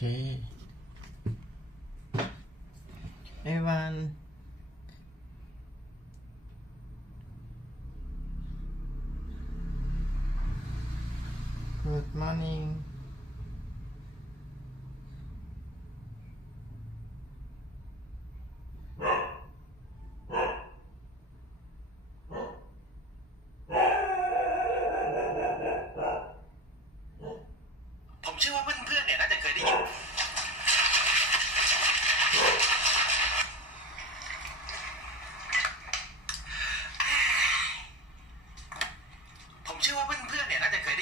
เคeveryone good morningผมเชื่อว่าเพื่อนๆเนี่ยน่าจะเคยได้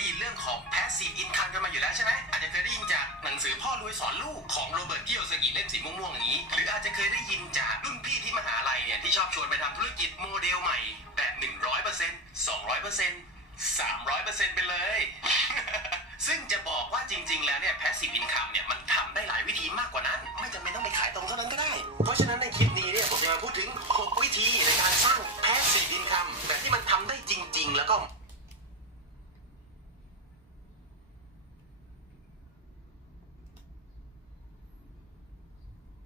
ยินเรื่องของ passive income กันมาอยู่แล้วใช่ไหมอาจจะเคยได้ยินจากหนังสือพ่อรวยสอนลูกของโรเบิร์ต คิโยซากิเล่มสีม่วงๆอย่างนี้หรืออาจจะเคยได้ยินจากรุ่นพี่ที่มหาลัยเนี่ยที่ชอบชวนไปทำธุรกิจโมเดลใหม่แบบ 100% 200% 300% ไปเลย ซึ่งจะบอกว่าจริงๆแล้วเนี่ย passive income เนี่ยมันทำได้หลายวิธีมากกว่านั้นไม่จำเป็นต้องไปขายตรงเท่านั้นก็ได้เพราะฉะนั้นในคลิปนี้เนี่ยผมจะมาพูดถึง6วิธีในการสร้าง passive income แบบที่มันทำได้จริงๆแล้วก็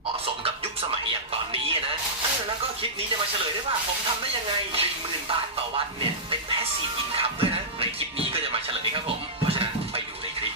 เหมาะสมกับยุคสมัยอย่างตอนนี้นะแล้วก็คลิปนี้จะมาเฉลยได้ว่าผมทำได้ยังไง 10,000 บาทต่อวันเนี่ยเป็น passive income ด้วยนะในคลิปนี้ก็จะมาเฉลยครับผมเพราะฉะนั้นไปดูในคลิป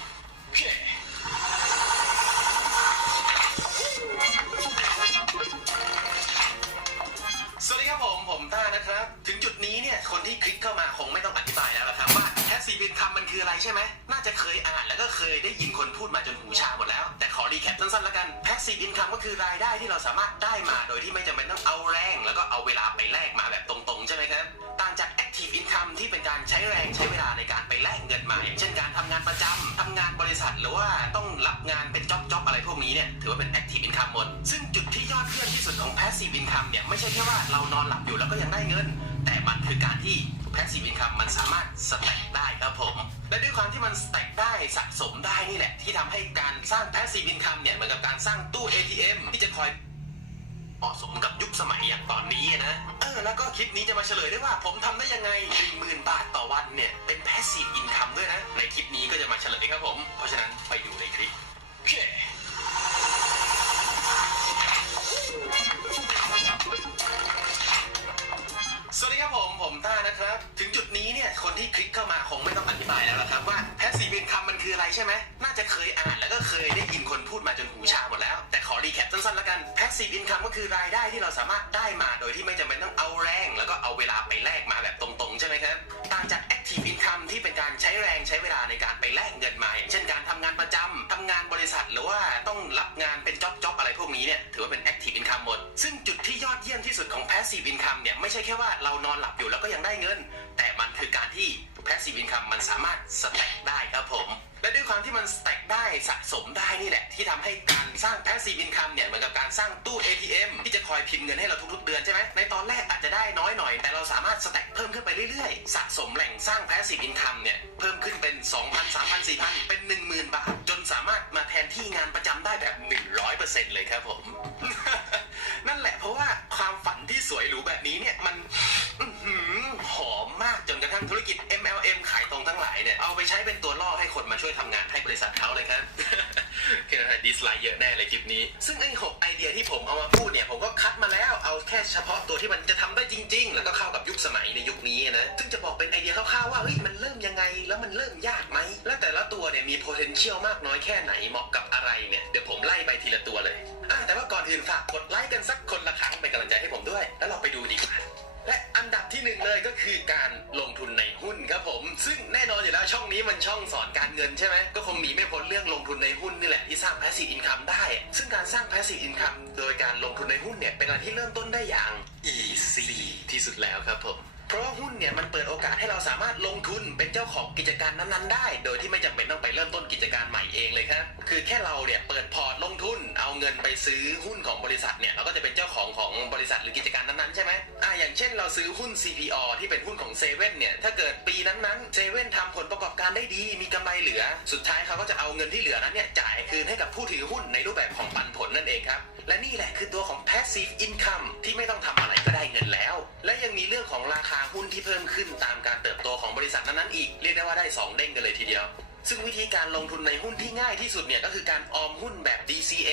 สวัสดีครับผมต้านะครับถึงจุดนี้เนี่ยคนที่คลิกเข้ามาคงไม่ต้องอธิบายแล้วครับว่า passive income มันคืออะไรใช่ไหมน่าจะเคยอ่านแล้วก็เคยได้ยินคนพูดมาจนหูชาหมดแล้วแต่ขอรีแคปสั้นๆแล้วกัน passive income ก็คือรายได้ที่เราสามารถได้มาโดยที่ไม่จำเป็นต้องเอาแรงแล้วก็เอาเวลาไปแลกมาแบบตรงๆใช่ไหมครับต่างจาก active income ที่เป็นการใช้แรงใช้เวลาในการไปแลกเงินมาอย่างเช่นการทำงานประจำทำงานบริษัทหรือว่าต้องรับงานเป็นจ็อบอะไรพวกนี้เนี่ยถือว่าเป็น active income หมดซึ่งจุดที่ยอดเยี่ยมที่สุดของ passive income เนี่ยไม่ใช่แค่ว่าเรานอนหลับอยู่แล้วก็ยังได้เงินแต่มันคือการที่ passive income มันสามารถ stack ได้ครับผมและด้วยความที่มัน stack ได้สะสมได้นี่แหละที่ทำให้การสร้าง passive income เนี่ยเหมือนกับการสร้างตู้ ATM ที่จะคอยเหมาะสมกับยุคสมัยอย่างตอนนี้นะแล้วก็คลิปนี้จะมาเฉลยได้ว่าผมทำได้ยังไง 10,000 บาทต่อวันเนี่ยเป็น passive income ด้วยนะในคลิปนี้ก็จะมาเฉลยครับผมเพราะฉะนั้นไปดูในคลิปสวัสดีครับผมต้านะครับถึงจุดนี้เนี่ยคนที่คลิกเข้ามาคงไม่ต้องอธิบายแล้วครับว่า passive income มันคืออะไรใช่ไหมน่าจะเคยอ่านแล้วก็เคยได้ยินคนพูดมาจนหูชาหมดแล้วแต่ขอรีแคปสั้นๆแล้วกัน passive income ก็คือรายได้ที่เราสามารถได้มาโดยที่ไม่จำเป็นต้องเอาแรงแล้วก็เอาเวลาไปแลกมาแบบตรงๆใช่ไหมครับต่างจาก active income ที่เป็นการใช้แรงใช้เวลาในการไปแลกเงินมาอย่างเช่นการทำงานประจำทำงานบริษัทหรือว่าต้องรับงานเป็นจ็อบอะไรพวกนี้เนี่ยถือว่าเป็น active income หมดซึ่งจุดที่ยอดเยี่ยมที่สุดของ passive income เนี่ยไม่ใช่แค่ว่าเรานอนหลับอยู่แล้วก็ยังได้เงินแต่มันคือการที่ passive income มันสามารถ stack ได้ครับผมและด้วยความที่มัน stack ได้สะสมได้นี่แหละที่ทำให้การสร้าง passive income เนี่ยเหมือนกับการสร้างตู้ ATM ที่จะคอยพิมพ์เงินให้เราทุกๆเดือนใช่ไหมในตอนแรกอาจจะได้น้อยหน่อยแต่เราสามารถ stack เพิ่มขึ้นไปเรื่อยๆสะสมแหล่งสร้าง passive income เนี่ยเพิ่มขึ้นเป็น 2,000 3,000 4,000 เป็น 10,000 บาทจนสามารถมาแทนที่งานประจำได้แบบ 100% เลยครับผม นั่นแหละเพราะว่าความฝันที่สวยหรูแบบนี้เนี่ยมันหอมมากจนกระทั่งธุรกิจ MLM ขายตรงทั้งหลายเนี่ยเอาไปใช้เป็นตัวล่อให้คนมาช่วยทำงานให้บริษัทเขาเลยครับ แค่ดิสไลค์เยอะแน่เลยคลิปนี้ซึ่งไอ้6ไอเดียที่ผมเอามาพูดเนี่ยผมก็คัดมาแล้วเอาแค่เฉพาะตัวที่มันจะทำได้จริงๆแล้วก็เข้ากับยุคสมัยในยุคนี้นะซึ่งจะบอกเป็นไอเดียคร่าวๆว่าเฮ้ยมันเริ่มยังไงแล้วมันเริ่มยากไหมและแต่ละตัวเนี่ยมี potential มากน้อยแค่ไหนเหมาะกับอะไรเนี่ยเดี๋ยวผมไล่ไปทีละตัวเลยแต่ว่าก่อนอื่นฝากกดไลค์กันสักคนละครั้งเป็นกำลังใจให้ผมด้วยแล้วเราไปดูดีกว่าและอันดับที่1เลยก็คือการลงทุนในหุ้นครับผมซึ่งแน่นอนอยู่แล้วช่องนี้มันช่องสอนการเงินใช่ไหมก็คงหนีไม่พ้นเรื่องลงทุนในหุ้นนี่แหละที่สร้าง passive income ได้ซึ่งการสร้าง passive income โดยการลงทุนในหุ้นเนี่ยเป็นอะไรที่เริ่มต้นได้อย่าง easy ที่สุดแล้วครับผมเพราะว่าหุ้นเนี่ยมันเปิดโอกาสให้เราสามารถลงทุนเป็นเจ้าของกิจการนั้นๆได้โดยที่ไม่จำเป็นต้องไปเริ่มต้นกิจการใหม่เองเลยครับคือแค่เราเนี่ยเปิดพอร์ตลงทุนเอาเงินไปซื้อหุ้นของบริษัทเนี่ยเราก็จะเป็นเจ้าของบริษัทหรือกิจการนั้นๆใช่ไหมอย่างเช่นเราซื้อหุ้น CPO ที่เป็นหุ้นของเซเว่นเนี่ยถ้าเกิดปีนั้นๆเซเว่นทำผลประกอบการได้ดีมีกำไรเหลือสุดท้ายเขาก็จะเอาเงินที่เหลือนั้นเนี่ยจ่ายคืนให้กับผู้ถือหุ้นในรูปแบบของปันผลนั่นเองครับและนี่แหละคือตัวของ passive income ที่ไม่ต้องทำอะไรก็ได้เงินแล้วและยังมีเรื่องของราคาหุ้นที่เพิ่มขึ้นตามการเติบโตของบริษัทนั้นๆอีกเรียกได้ว่าได้2เด้งกันเลยทีเดียว ซึ่งวิธีการลงทุนในหุ้นที่ง่ายที่สุดเนี่ยก็คือการออมหุ้นแบบ DCA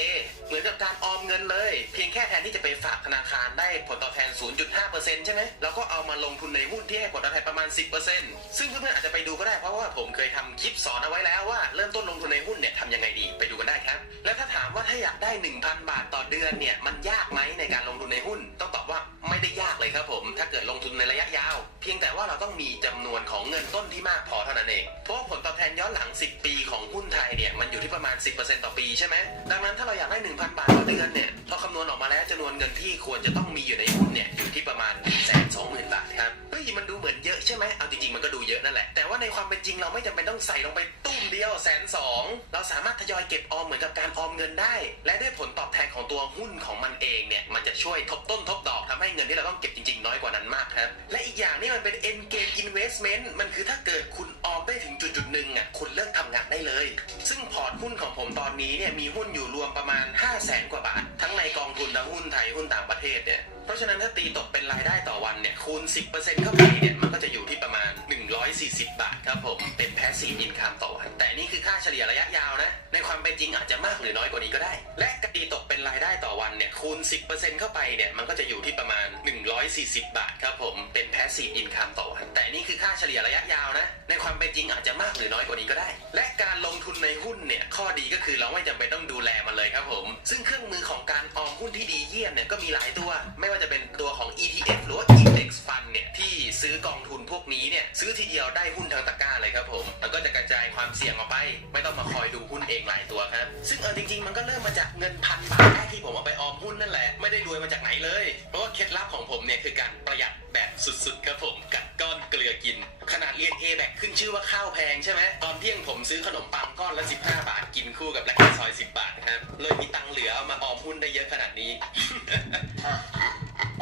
เหมือนกับการออมเงินเลยเพียงแค่แทนที่จะไปฝากธนาคารได้ผลตอบแทน 0.5% ใช่ไหมแล้วก็เอามาลงทุนในหุ้นที่ให้ผลตอบแทนประมาณ 10% ซึ่งเพื่อนๆอาจจะไปดูก็ได้เพราะว่าผมเคยทำคลิปสอนเอาไว้แล้วว่าเริ่มต้นลงทุนในหุ้นเนี่ยทำยังไงดีไปดูกันได้ครับและถ้าถามว่าถ้าอยากได้ 1,000 บาทต่อเดือนเนี่ยมันยากไหมในการลงทุนในหุ้นต้องตอบว่าไม่ได้ยากเลยครับผมถ้าเกิดลงทุนในระยะยาวเพียงแต่ว่าเราต้องมีจำนวนของเงินต้นที่มากพอเท่านั้นเองเพราะผลตอบแทนย้อนหลัง10 ปีของหุ้นไทยเนี่ยมันอยู่ที่ประมาณ 10% ต่อปีใช่ไหมดังนั้นถ้าเราอยากได้ 1,000 บาทต่อเดือนเนี่ยพอคำนวณออกมาแล้วจำนวนเงินที่ควรจะต้องมีอยู่ในหุ้นเนี่ยอยู่ที่ประมาณ 120,000 บาทครับเฮ้ยมันดูเหมือนเยอะใช่ไหมเอาจริงๆมันก็ดูเยอะนั่นแหละแต่ว่าในความเป็นจริงเราไม่จำเป็นต้องใส่ลงไปตุ้มเดียว120,000เราสามารถทยอยเก็บออมเหมือนกับการออมเงินได้และด้วยผลตอบแทนของตัวหุ้นของมันเองเนี่ยมันจะช่วยทบต้นทบดอกทำให้เงินที่เราต้องเก็บจริงๆน้อยกว่านั้นมากครับและอีกอย่างนี่มันเป็น end game investment มันคือถ้าเกิดคุณออมได้ถึงจุดๆนึงอ่ะคุณเลิกทำงานได้เลยซึ่งพอร์ตหุ้นของผมตอนนี้เนี่ยมีหุ้นอยู่รวมประมาณ 500,000 กว่าบาททั้งในกองทุนทั้งหุ้นไทยหุ้นต่างประเทศเนี่ยเพราะฉะนั้นถ้าตีตกเป็นรายได้ต่อวันเนี่ยคูณ 10% เข้าไปเนี่ยมันก็จะอยู่ที่ประมาณ140 บาทครับผมเป็น passive income ต่อวันแต่นี่คือค่าเฉลี่ยระยะยาวนะในความเป็นจริงอาจจะมากหรือน้อยกว่านี้ก็ได้และตีตกเป็นรายได้ต่อวันเนี่ยคูณ 10% เข้าไปเนี่ยมันก็จะอยู่ที่ประมาณ140 บาทครับผมเป็น passive income ต่อวันแต่นี่คือค่าเฉลี่ยระยะยาวนะในความเป็นจริงอาจจะมากหรือน้อยกว่านี้ก็ได้และการลงทุนในหุ้นเนี่ยข้อดีก็คือเราไม่จำเป็นต้องดูแลมันเลยครับผมซึ่งเครื่องมือของการออมหุ้นที่ดีเยี่ยมเนี่ยก็มีหลายตัวไม่ว่าจะเป็นตัวของ ETF หรือว่า Index Fund เนี่ยที่ซื้อกองทุนพวกนี้เนี่ยซื้อทีเดียวได้หุ้นทั้งตะกร้าเลยครับผมแล้วก็จะกระจายความเสี่ยงออกไปไม่ต้องมาคอยดูหุ้นเองหลายตัวครับซึ่งจริงๆมันก็เริ่มมาจากเงิน1,000 บาทแรกที่ผมเอาไปออมหุ้นนั่นแหละไม่ได้รวยมาจากไหนเลยเพราะว่าเคล็ดลับของผมเนี่ยคือการประหยัดแบบสุดๆครับผมกัดก้อนเกลือกินขนาดเรียน A แบกขึ้นชื่อว่าข้าวแพงใช่ไหมตอนเที่ยงผมซื้อขนมปังก้อนละ15 บาทกินคู่กับแลกซอย10 บาทนะครับเลยมีตังค์เหลือเอามาออมหุ้นได้เยอะขนาดนี้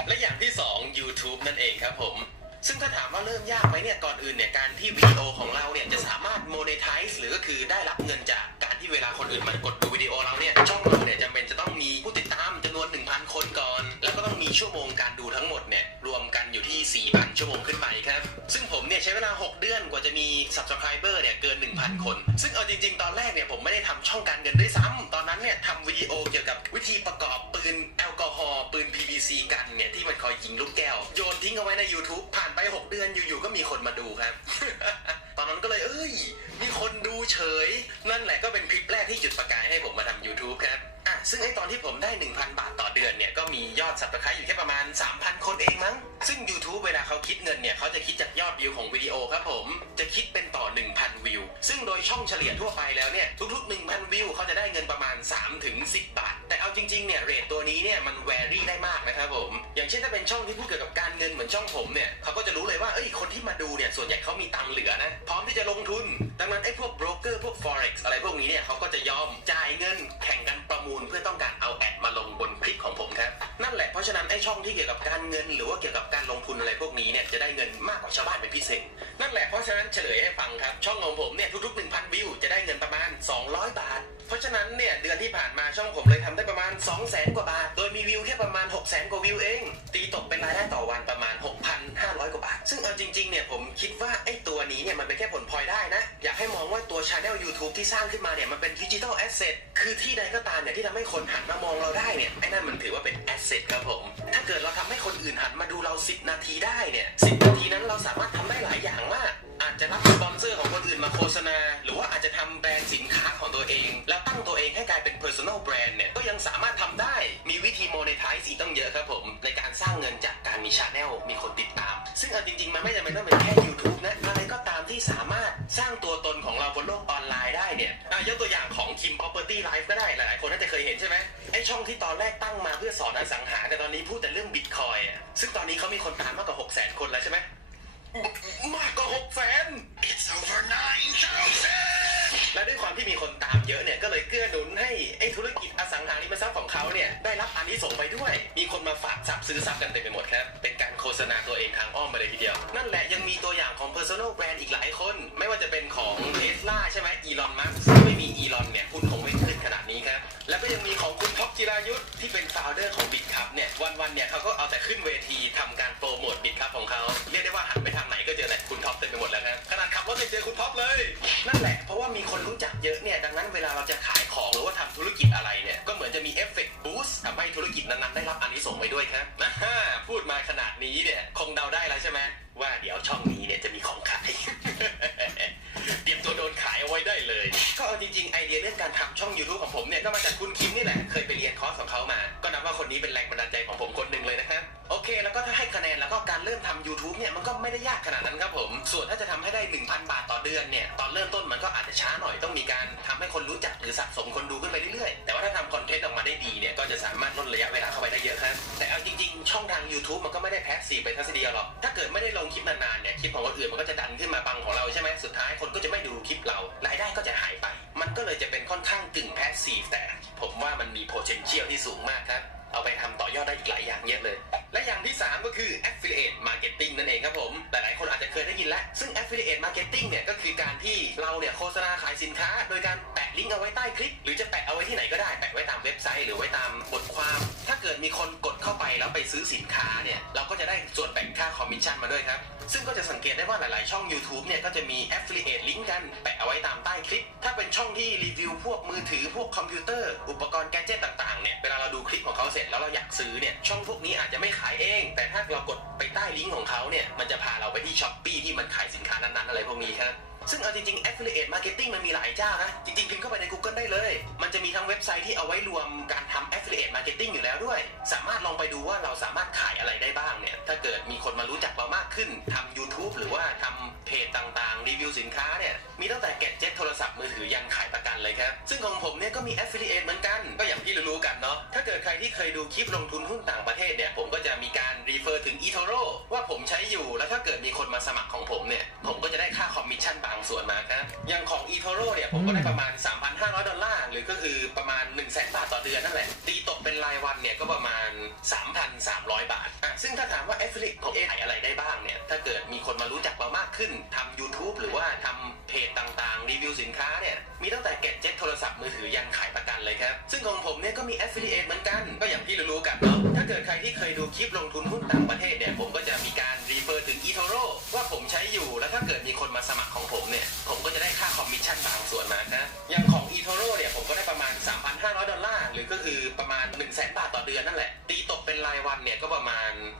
และอย่างที่2 YouTube นั่นเองครับผมซึ่งถ้าถามว่าเริ่มยากไหมเนี่ยก่อนอื่นเนี่ยการที่วิดีโอของเราเนี่ยจะสามารถ monetize หรือก็คือได้รับเงินจากการที่เวลาคนอื่นมากดดูวิดีโอเราเนี่ยช่องเราเนี่ยจำเป็นจะต้องมีผู้ติดตามจำนวน 1,000 คนก่อนแล้วก็ต้องมีชั่วโมงการดูทั้งหมดเนี่ยรวมกันอยู่ที่ 4,000 ชั่วโมงขึ้นไปครับซึ่งผมเนี่ยใช้เวลา6 เดือนกว่าจะมี subscriber เนี่ยเกิน 1,000 คนซึ่งเอาจริงๆตอนแรกเนี่ยผมไม่ได้ทำช่องการเงินด้วยซ้ำตอนนั้นเนี่ยทำวิดีโอเกี่ยวกับวิธีประกอบปืนแอลกอฮอล์ปืน PVC กันเนี่ยที่มันคอยยิงลูกแก้วโยนทิ้งเอาไว้ใน YouTube ผ่านไป6 เดือนอยู่ๆก็มีคนมาดูครับ ตอนนั้นก็เลยมีคนดูเฉยนั่นแหละก็เป็นคลิปแรกที่จุดประกายให้ผมมาทำ YouTube ครับซึ่งตอนที่ผมได้ 1,000 บาทต่อเดือนเนี่ยก็มียอด Subscribe อยู่แค่ประมาณ 3,000 คนเองมั้งซึ่ง YouTube เวลาเขาคิดเงินเนี่ยเขาจะคิดจากยอดวิวของวิดีโอครับผมจะคิดเป็นต่อ 1,000 วิวซึ่งโดยช่องเฉลี่ยทั่วไปแล้วเนี่ยทุกๆ 1,000 วิวเขาจะได้เงินประมาณ 3-10 บาทแต่เอาจริงๆเนี่ยเรทตัวนี้เนี่ยมัน vary ได้มากนะครับผมอย่างเช่นถ้าเป็นช่องที่พูดเกี่ยวกับการเงินเหมือนช่องผมเนี่ยเขาก็จะรู้เลยว่าคนที่มาดูเนี่ยส่วนใหญ่เขามีตังค์เหลือนะพร้อมที่จะลงทุนดังนั้นพวกโบรกเกอร์พวก forex อะไรพวกนี้เนี่ยเขาก็จะยอมจ่ายเงินแข่งกันประมูลเพื่อต้องการเอาแอดมาลงบนคลิปของผมครับนั่นแหละเพราะฉะนั้นช่องที่เกี่ยวกับการเงินหรือว่าเกี่ยวกับการลงทุนอะไรพวกนี้เนี่ยจะได้เงินมากกว่าชาวบ้านเป็นพิเศษนั่นแหละเพราะฉะนั้นเฉลยให้ฟังครับช่องของผมเนี่ยทุกๆ 1,000 วิวจะได้เงินประมาณ200 บาทเพราะฉะนั้นเนี่ยเดือนที่ผ่านมาช่องผมเลยทำได้ประมาณ 200,000 กว่าบาทโดยมีวิวแค่ประมาณ 600,000 กว่าวิวเองตีตกเป็นรายได้ต่อวันประมาณ 6,500 กว่าบาทซึ่งเอาจริงๆเนี่ยผมคิดว่าตัวนี้เนี่ยมันเป็นแค่ผลพลอยได้นะอยากให้มองว่าตัว channel YouTube ที่สร้างขึ้นมาเนี่ยมันเป็น digital asset คือที่ใดก็ตามเนี่ยที่ทำให้คนหันมามองเราได้เนี่ยนั่นมันถือว่าเป็น asset ครับผมถ้าเกิดเราทำให้คนอื่นหันมาดูเรา10 นาทีได้เนี่ย10 นาทีนั้นเราสามารถทำได้หลายอย่างมากอาจจะรับสปอนเซอร์ของคนอื่นมาโฆษณาหรือว่าอาจจะทำแบรนด์สินค้าของตัวเองแล้วตั้งตัวเองให้กลายเป็น personal brand เนี่ยก็ยังสามารถทำได้มีวิธี monetize อีกต้องเยอะครับผมในการสร้างเงินจากการมี channel มีคนติดตามซึ่งจริงๆมันไม่จำเป็นต้องเป็นแค่ YouTube นะอะไรก็ตามที่สามารถสร้างตัวตนของเราบนโลกออนไลน์ได้เนี่ยยกตัวอย่างของ Kim Property Life ก็ได้หลายๆคนน่าจะเคยเห็นใช่ไหมช่องที่ตอนแรกตั้งมาเพื่อสอนอสังหาแต่ตอนนี้พูดแต่เรื่อง Bitcoin ซึ่งตอนนี้เขามีคนตามมากกว่า 600,000 คนแล้วใช่ไหมมากกว่า 600,000 It's over 9,000 และด้วยความที่มีคนตามเยอะเนี่ยก็เลยเกื้อหนุนให้ธุรกิจอสังหาริมทรัพย์ของเขาเนี่ยได้รับอานิสงส์ไปด้วยมีคนมาฝากทรัพย์ซื้อทรัพย์กันเต็มไปหมดครับเป็นการโฆษณาตัวเองทางอ้อมไปเลยทีเดียวนั่นแหละยังมีตัวอย่างของ personal brand อีกหลายคนไม่ว่าจะเป็นของ Tesla ใช่ไหมอีลอนมัสก์ไม่มีอีลอนเนี่ยหุ้นคงไม่ขึ้นขนาดนี้ครับแล้วก็ยังมีของคุณท็อปจิรายุทธที่เป็น founder ของ BitCup เนี่ยวันๆเนี่ยเขาก็เอาแต่ขึ้นเวทีทำการโปรโมท BitCup ของเขาเรียกได้ว่าหันไปทางไหนก็เจอแต่คุณท็อปเต็มไปหมดแล้วครับขนาดขับรถยังเจอคุณท็อปเลยนั่นแหละเพราะว่ามี นั้นเวลาเราจะขายของหรือว่าทำธุรกิจอะไรเนี่ยก็เหมือนจะมีเอฟเฟกต์บูสต์ทำให้ธุรกิจนั้นๆได้รับอานิสงส์ไปด้วยครับพูดมาขนาดนี้เนี่ยคงเดาได้แล้วใช่ไหมว่าเดี๋ยวช่องนี้เนี่ยจะมีของขาย เตรียมตัวโดนขายเอาไว้ได้เลยก็เอาจริงๆไอเดียเรื่องการทำช่อง YouTube ของผมเนี่ยก็มาจากคุณคิมนี่แหละเคยไปเรียนคอร์สของเขามาก็นับว่าคนนี้เป็นแรงบันดาลใจของผมคนหนึ่งเลยนะครับโอเคแล้วก็ถ้าให้คะแนนแล้วก็การเริ่มทำ YouTube เนี่ยมันก็ไม่ได้ยากขนาดนั้นครับผมส่วนถ้าจะทำให้ได้ 1,000 บาทต่อเดือนเนี่ยตอนเริ่มต้นมันก็อาจจะช้าหน่อยต้องมีการทำให้คนรู้จักหรือสะสมคนดูขึ้นไปเรื่อยๆแต่ว่าถ้าทำคอนเทนต์ออกมาได้ดีเนี่ยก็จะสามารถลดระยะเวลาเข้าไปได้เยอะครับแต่เอาจริงๆช่องทาง YouTube มันก็ไม่ได้แพสซีฟไปทั้งเดียวหรอกถ้าเกิดไม่ได้ลงคลิปนานๆเนี่ยคลิปของคนอื่นมันก็จะดันขึ้นมาบังของเราใช่ไหมสุดท้ายคนก็จะไม่ดูคลิปเรารายได้ก็จะหายไปมันก็เลยจะเป็นค่อนข้างกึ่งแพสซีฟแต่ผมว่ามันมี potential ที่สูงมากครับเอาไปทำต่อยอดได้อีกหลายอย่างเยอะเลยและอย่างที่3ก็คือ affiliate marketing นั่นเองครับผมหลายๆคนอาจจะเคยได้ยินแล้วซึ่ง affiliate marketing เนี่ยก็คือการที่เราเนี่ยโฆษณาขายสินค้าโดยการแปะลิงก์เอาไว้ใต้คลิปหรือจะแปะเอาไว้ที่ไหนก็ได้แปะไว้ตามเว็บไซต์หรือไว้ตามบทความถ้าเกิดมีคนกดเข้าไปแล้วไปซื้อสินค้าเนี่ยเราก็จะได้ส่วนแบ่งค่าคอมมิชชั่นมาด้วยครับซึ่งก็จะสังเกตได้ว่าหลายๆช่อง YouTube เนี่ยก็จะมี affiliate link กันแปะเอาไว้ตามใต้คลิปถ้าเป็นช่องที่รีวิวพวกมือถือพวกคอมพิวเตอร์อุปกรณ์แกดเจ็ตต่างๆเนี่ยเวลาเราดูคลิปของเขาเสร็จแล้วเราอยากซื้อเนี่ยช่องพวกนี้อาจจะไม่ขายเองแต่ถ้าเรากดไปใต้ลิงก์ของเขาเนี่ยมันจะพาเราไปที่ Shopee ที่มันขายสินค้านั้นๆอะไรพวกนี้ครับซึ่งเอาจริงๆ affiliate marketing มันมีหลายเจ้านะจริงๆพิมพ์เข้าไปใน Google ได้เลยมันจะมีทั้งเว็บไซต์ที่เอาไว้รวมการทำ affiliate marketing อยู่แล้วด้วยสามารถลองไปดูว่าเราสามารถขายอะไรได้บ้างเนี่ยถ้าเกิดมีคนมารู้จักเรามากขึ้นทำ YouTube หรือว่าทำเพจต่างๆรีวิวสินค้าเนี่ยมีตั้งแต่แกดเจ็ตโทรศัพท์มือถือยันขายประกันเลยครับซึ่งของผมเนี่ยก็มี affiliate เหมือนกันก็อย่างที่รู้ๆกันเนาะถ้าเกิดใครที่เคยดูคลิปลงทุนหุ้นต่างประเทศเนี่ยผมก็จะมีการรีเฟอร์ถึง eToro ว่าผมใช้อยู่แล้วถ้าเกิดมีคนมาสมัครของผมเนี่ยผมก็จะได้ค่าคอมมิชชั่นบางส่วนมาครับอย่างของ eToro เนี่ยผมก็ได้ประมาณ $3,500 หรือก็คือประมาณ 100,000 บาทต่อเดือนนั่นแหละตีตกเป็นรายวันเนี่ยก็ประมาณ 3,300 บาทซึ่งถ้าถามว่า affiliate ของขายอะไรได้บ้างเนี่ยถ้าเกิดมีคนมารู้จักเรามากขึ้นทำ YouTube หรือว่าทำเพจต่างๆรีวิวสินค้าเนี่ยมีตั้งแต่แกดเจ็ตโทรศัพท์มือถือยันขายประกันเลยครับซึ่งของผมเนี่ยก็มี affiliate เหมือนกันก็อย่างที่รู้ๆกันเนาะถ้าเกิดใครที่เคยดูคลิปลงทุนหุ้นต่างประเทศเนี่ยผมก็จะมีการรีเฟอร์ถึง eToro ว่าผมใช้อยู่แล้วถ้าเกิดมีคนมาสมัครของผมเนี่ยผมก็จะได้ค่าคอมมิชชั่นบางส่วนมานะอย่างของ eToro เนี่ยผมก็ได้ประมาณ $3,500 หรือก็คือประมาณ 100,000 บาทต่อเดือนนั่นแหละตีตกเป็นรายวันเนี่ยก็ประมาณ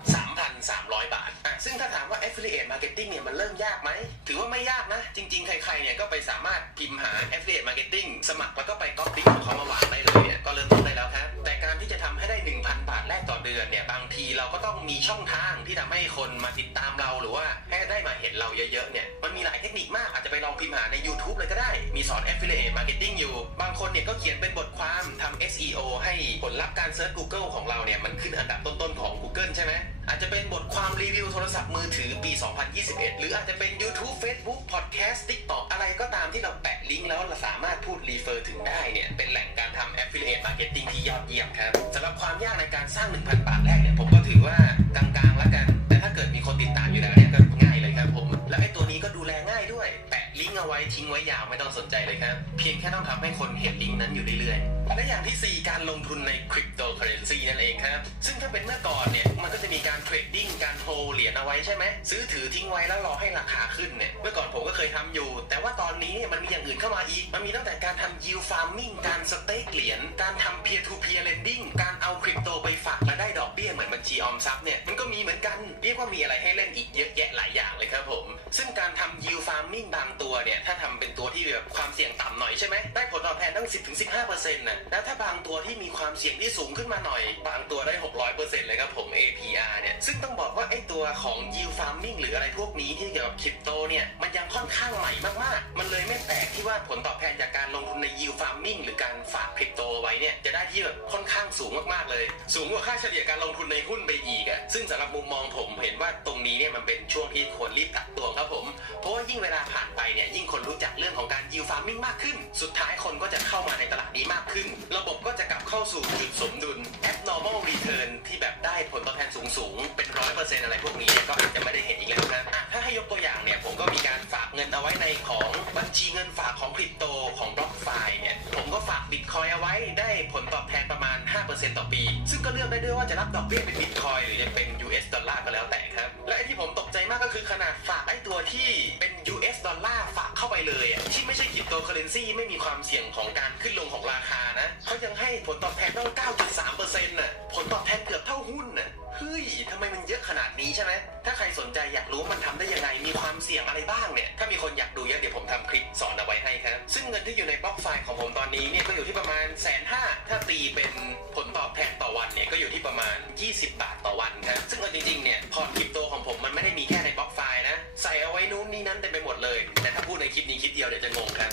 3,300 บาทซึ่งถ้าถามว่า affiliate marketing เนี่ยมันเริ่มยากไหมถือว่าไม่ยากนะจริงๆใครๆเนี่ยก็ไปสามารถพิมพ์หา affiliate marketing สมัครแล้วก็ไปก๊อปลิงก์ของเขามาวางได้เลยเนี่ยก็เริ่มต้นได้แล้วครับแต่การที่จะทำให้ได้ 1,000 บาทแรกต่อเดือนเนี่ยบางทีเราก็ต้องมีช่องทางที่ทำให้คนมาติดตามเราหรือว่าให้ได้มาเห็นเราเยอะๆเนี่ยมันมีหลายเทคนิคมากอาจจะไปลองพิมพ์หาใน YouTube เลยก็ได้มีสอน affiliate marketing อยู่บางคนเนี่ยก็เขียนเป็นบทความทำ SEO ให้ผลลัพธ์การเซิร์ช Google ของเราเนี่ยมันขึ้นอันดับต้นๆของ Google ใช่ไหมอาจจะเป็นบทความรีวิวโทรศัพท์มือถือปี 2021 หรืออาจจะเป็น YouTube Facebook Podcast TikTok อะไรก็ตามที่เราแปะลิงก์แล้วเราสามารถพูดรีเฟอร์ถึงได้เนี่ยเป็นแหล่งการทำ affiliate marketing ที่ยอดเยี่ยมครับสำหรับความยากในการสร้าง 1,000 บาทแรกเนี่ยผมก็ถือว่ากลางๆแล้วกันแต่ถ้าเกิดมีคนติดตามอยู่แล้วเนี่ยก็ง่ายเลยครับผมและไอ้ตัวนี้ก็ดูแลง่ายด้วยแปะลิงก์เอาไว้ทิ้งไว้ยาวไม่ต้องสนใจเลยครับเพียงแค่ต้องทำให้คนเห็นลิงก์นั้นอยู่เรื่อยๆและอย่างที่ 4 การลงทุนในคริปโตเคอเรนซีนั่นเองครับซึ่งถ้าเป็นเมื่อก่อนเนี่ยมันก็จะมีการเทรดดิ้งการโฮลเหรียญเอาไว้ใช่ไหมซื้อถือทิ้งไว้แล้วรอให้ราคาขึ้นเนี่ยเมื่อก่อนผมก็เคยทำอยู่แต่ว่าตอนนี้เนี่ยมันมีอย่างอื่นเข้ามาอีกมันมีตั้งแต่การทำ yield farming การสเต็กเหรียญการทำ peer to peer lending การเอาคริปโตไปฝากและได้ดอกเบี้ยเหมือนบัญชีออมทรัพย์เนี่ยมันก็มีเหมือนกันเรียกว่ามีอะไรให้เล่นอีกเยอะแยะหลายอย่างเลยครับผมซึ่งการทำ yield farming บางตัวเนี่ยถ้าทำเป็นตัวที่แบบความเสี่ยงต่ำหน่อยใช่ไหมได้ผลตอบแทนตั้ง 10-15% นะแล้วถ้าบางตัวที่มีความเสี่ยงที่สูงขึ้นมาหน่อยบางตัวได้ 600% เลยครับผม APR เนี่ยซึ่งต้องบอกว่าไอ้ตัวของ yield farming หรืออะไรพวกนี้ที่เกี่ยวกับคริปโตเนี่ยมันยังค่อนข้างใหม่มากๆมันเลยไม่แปลกที่ว่าผลตอบแทนจากการลงทุนใน yield farming หรือการฝากคริปโตไว้เนี่ยจะได้ที่แบบค่อนข้างสูงมากๆเลยสูงกว่าค่าเฉลี่ยการลงทุนในหุ้นไปอีกอ่ะซึ่งสำหรับมุมมองผมเห็นว่าตรงนี้เนี่ยมันเป็นช่วงที่ควรรีบตัดตัวครับผมเพราะว่ายิ่งเวลาผ่านไปเนี่ยยิ่งคนรู้จักเรื่องของการ yield farming มากขึ้นสุดท้ายคนก็จะเข้ามาในตลาดนี้มากขึ้นระบบก็จะกลับเข้าสู่จุดสมดุล abnormal return ที่แบบได้ผลตอบแทนสูงๆเป็น 100% อะไรพวกนี้ก็อาจจะไม่ได้เห็นอีกแล้วนะถ้าให้ยกตัวอย่างเนี่ยผมก็มีการฝากเงินเอาไว้ในของบัญชีเงินฝากของคริปโตของบล็อกไฟเนี่ยผมก็ฝากบิตคอยเอาไว้ได้ผลตอบแทนประมาณ 5% ต่อปีซึ่งก็เลือกได้ด้วยว่าจะรับดอกเบี้ยเป็นบิตคอยหรือจะเป็น US ดอลลาร์ก็แล้วแต่ครับและไอ้ที่ผมตกใจมากก็คือขนาดฝากไอ้ตัวที่เป็น US ดอลล ต้าฝากเข้าไปเลยที่ไม่ใช่คริปโตเคอเรนซีไม่มีความเสี่ยงของการขึ้นลงของราคานะเขายังให้ผลตอบแทนต้อง 9.3% น่ะผลตอบแทนเกือบเท่าหุ้นน่ะเฮ้ยทำไมมันเยอะขนาดนี้ใช่ไหมถ้าใครสนใจอยากรู้มันทำได้ยังไงมีความเสี่ยงอะไรบ้างเนี่ยถ้ามีคนอยากดูเยอะเดี๋ยวผมทำคลิปสอนเอาไว้ให้ครับซึ่งเงินที่อยู่ในบล็อกไฟล์ของผมตอนนี้เนี่ยก็อยู่ที่ประมาณ 150,000 ถ้าตีเป็นผลตอบแทนต่อวันเนี่ยก็อยู่ที่ประมาณ20 บาทต่อวันครับซึ่งจริงๆเนี่ยพอร์ตคริปโตของผมมันไม่ได้มีแค่ในบล็อกไฟล์นะใส่เอาไว้นู้นนี่นั้นเต็มไปหมดเลยแต่ถ้าพูดในคลิปนี้คลิปเดียวเดี๋ยวจะงงครั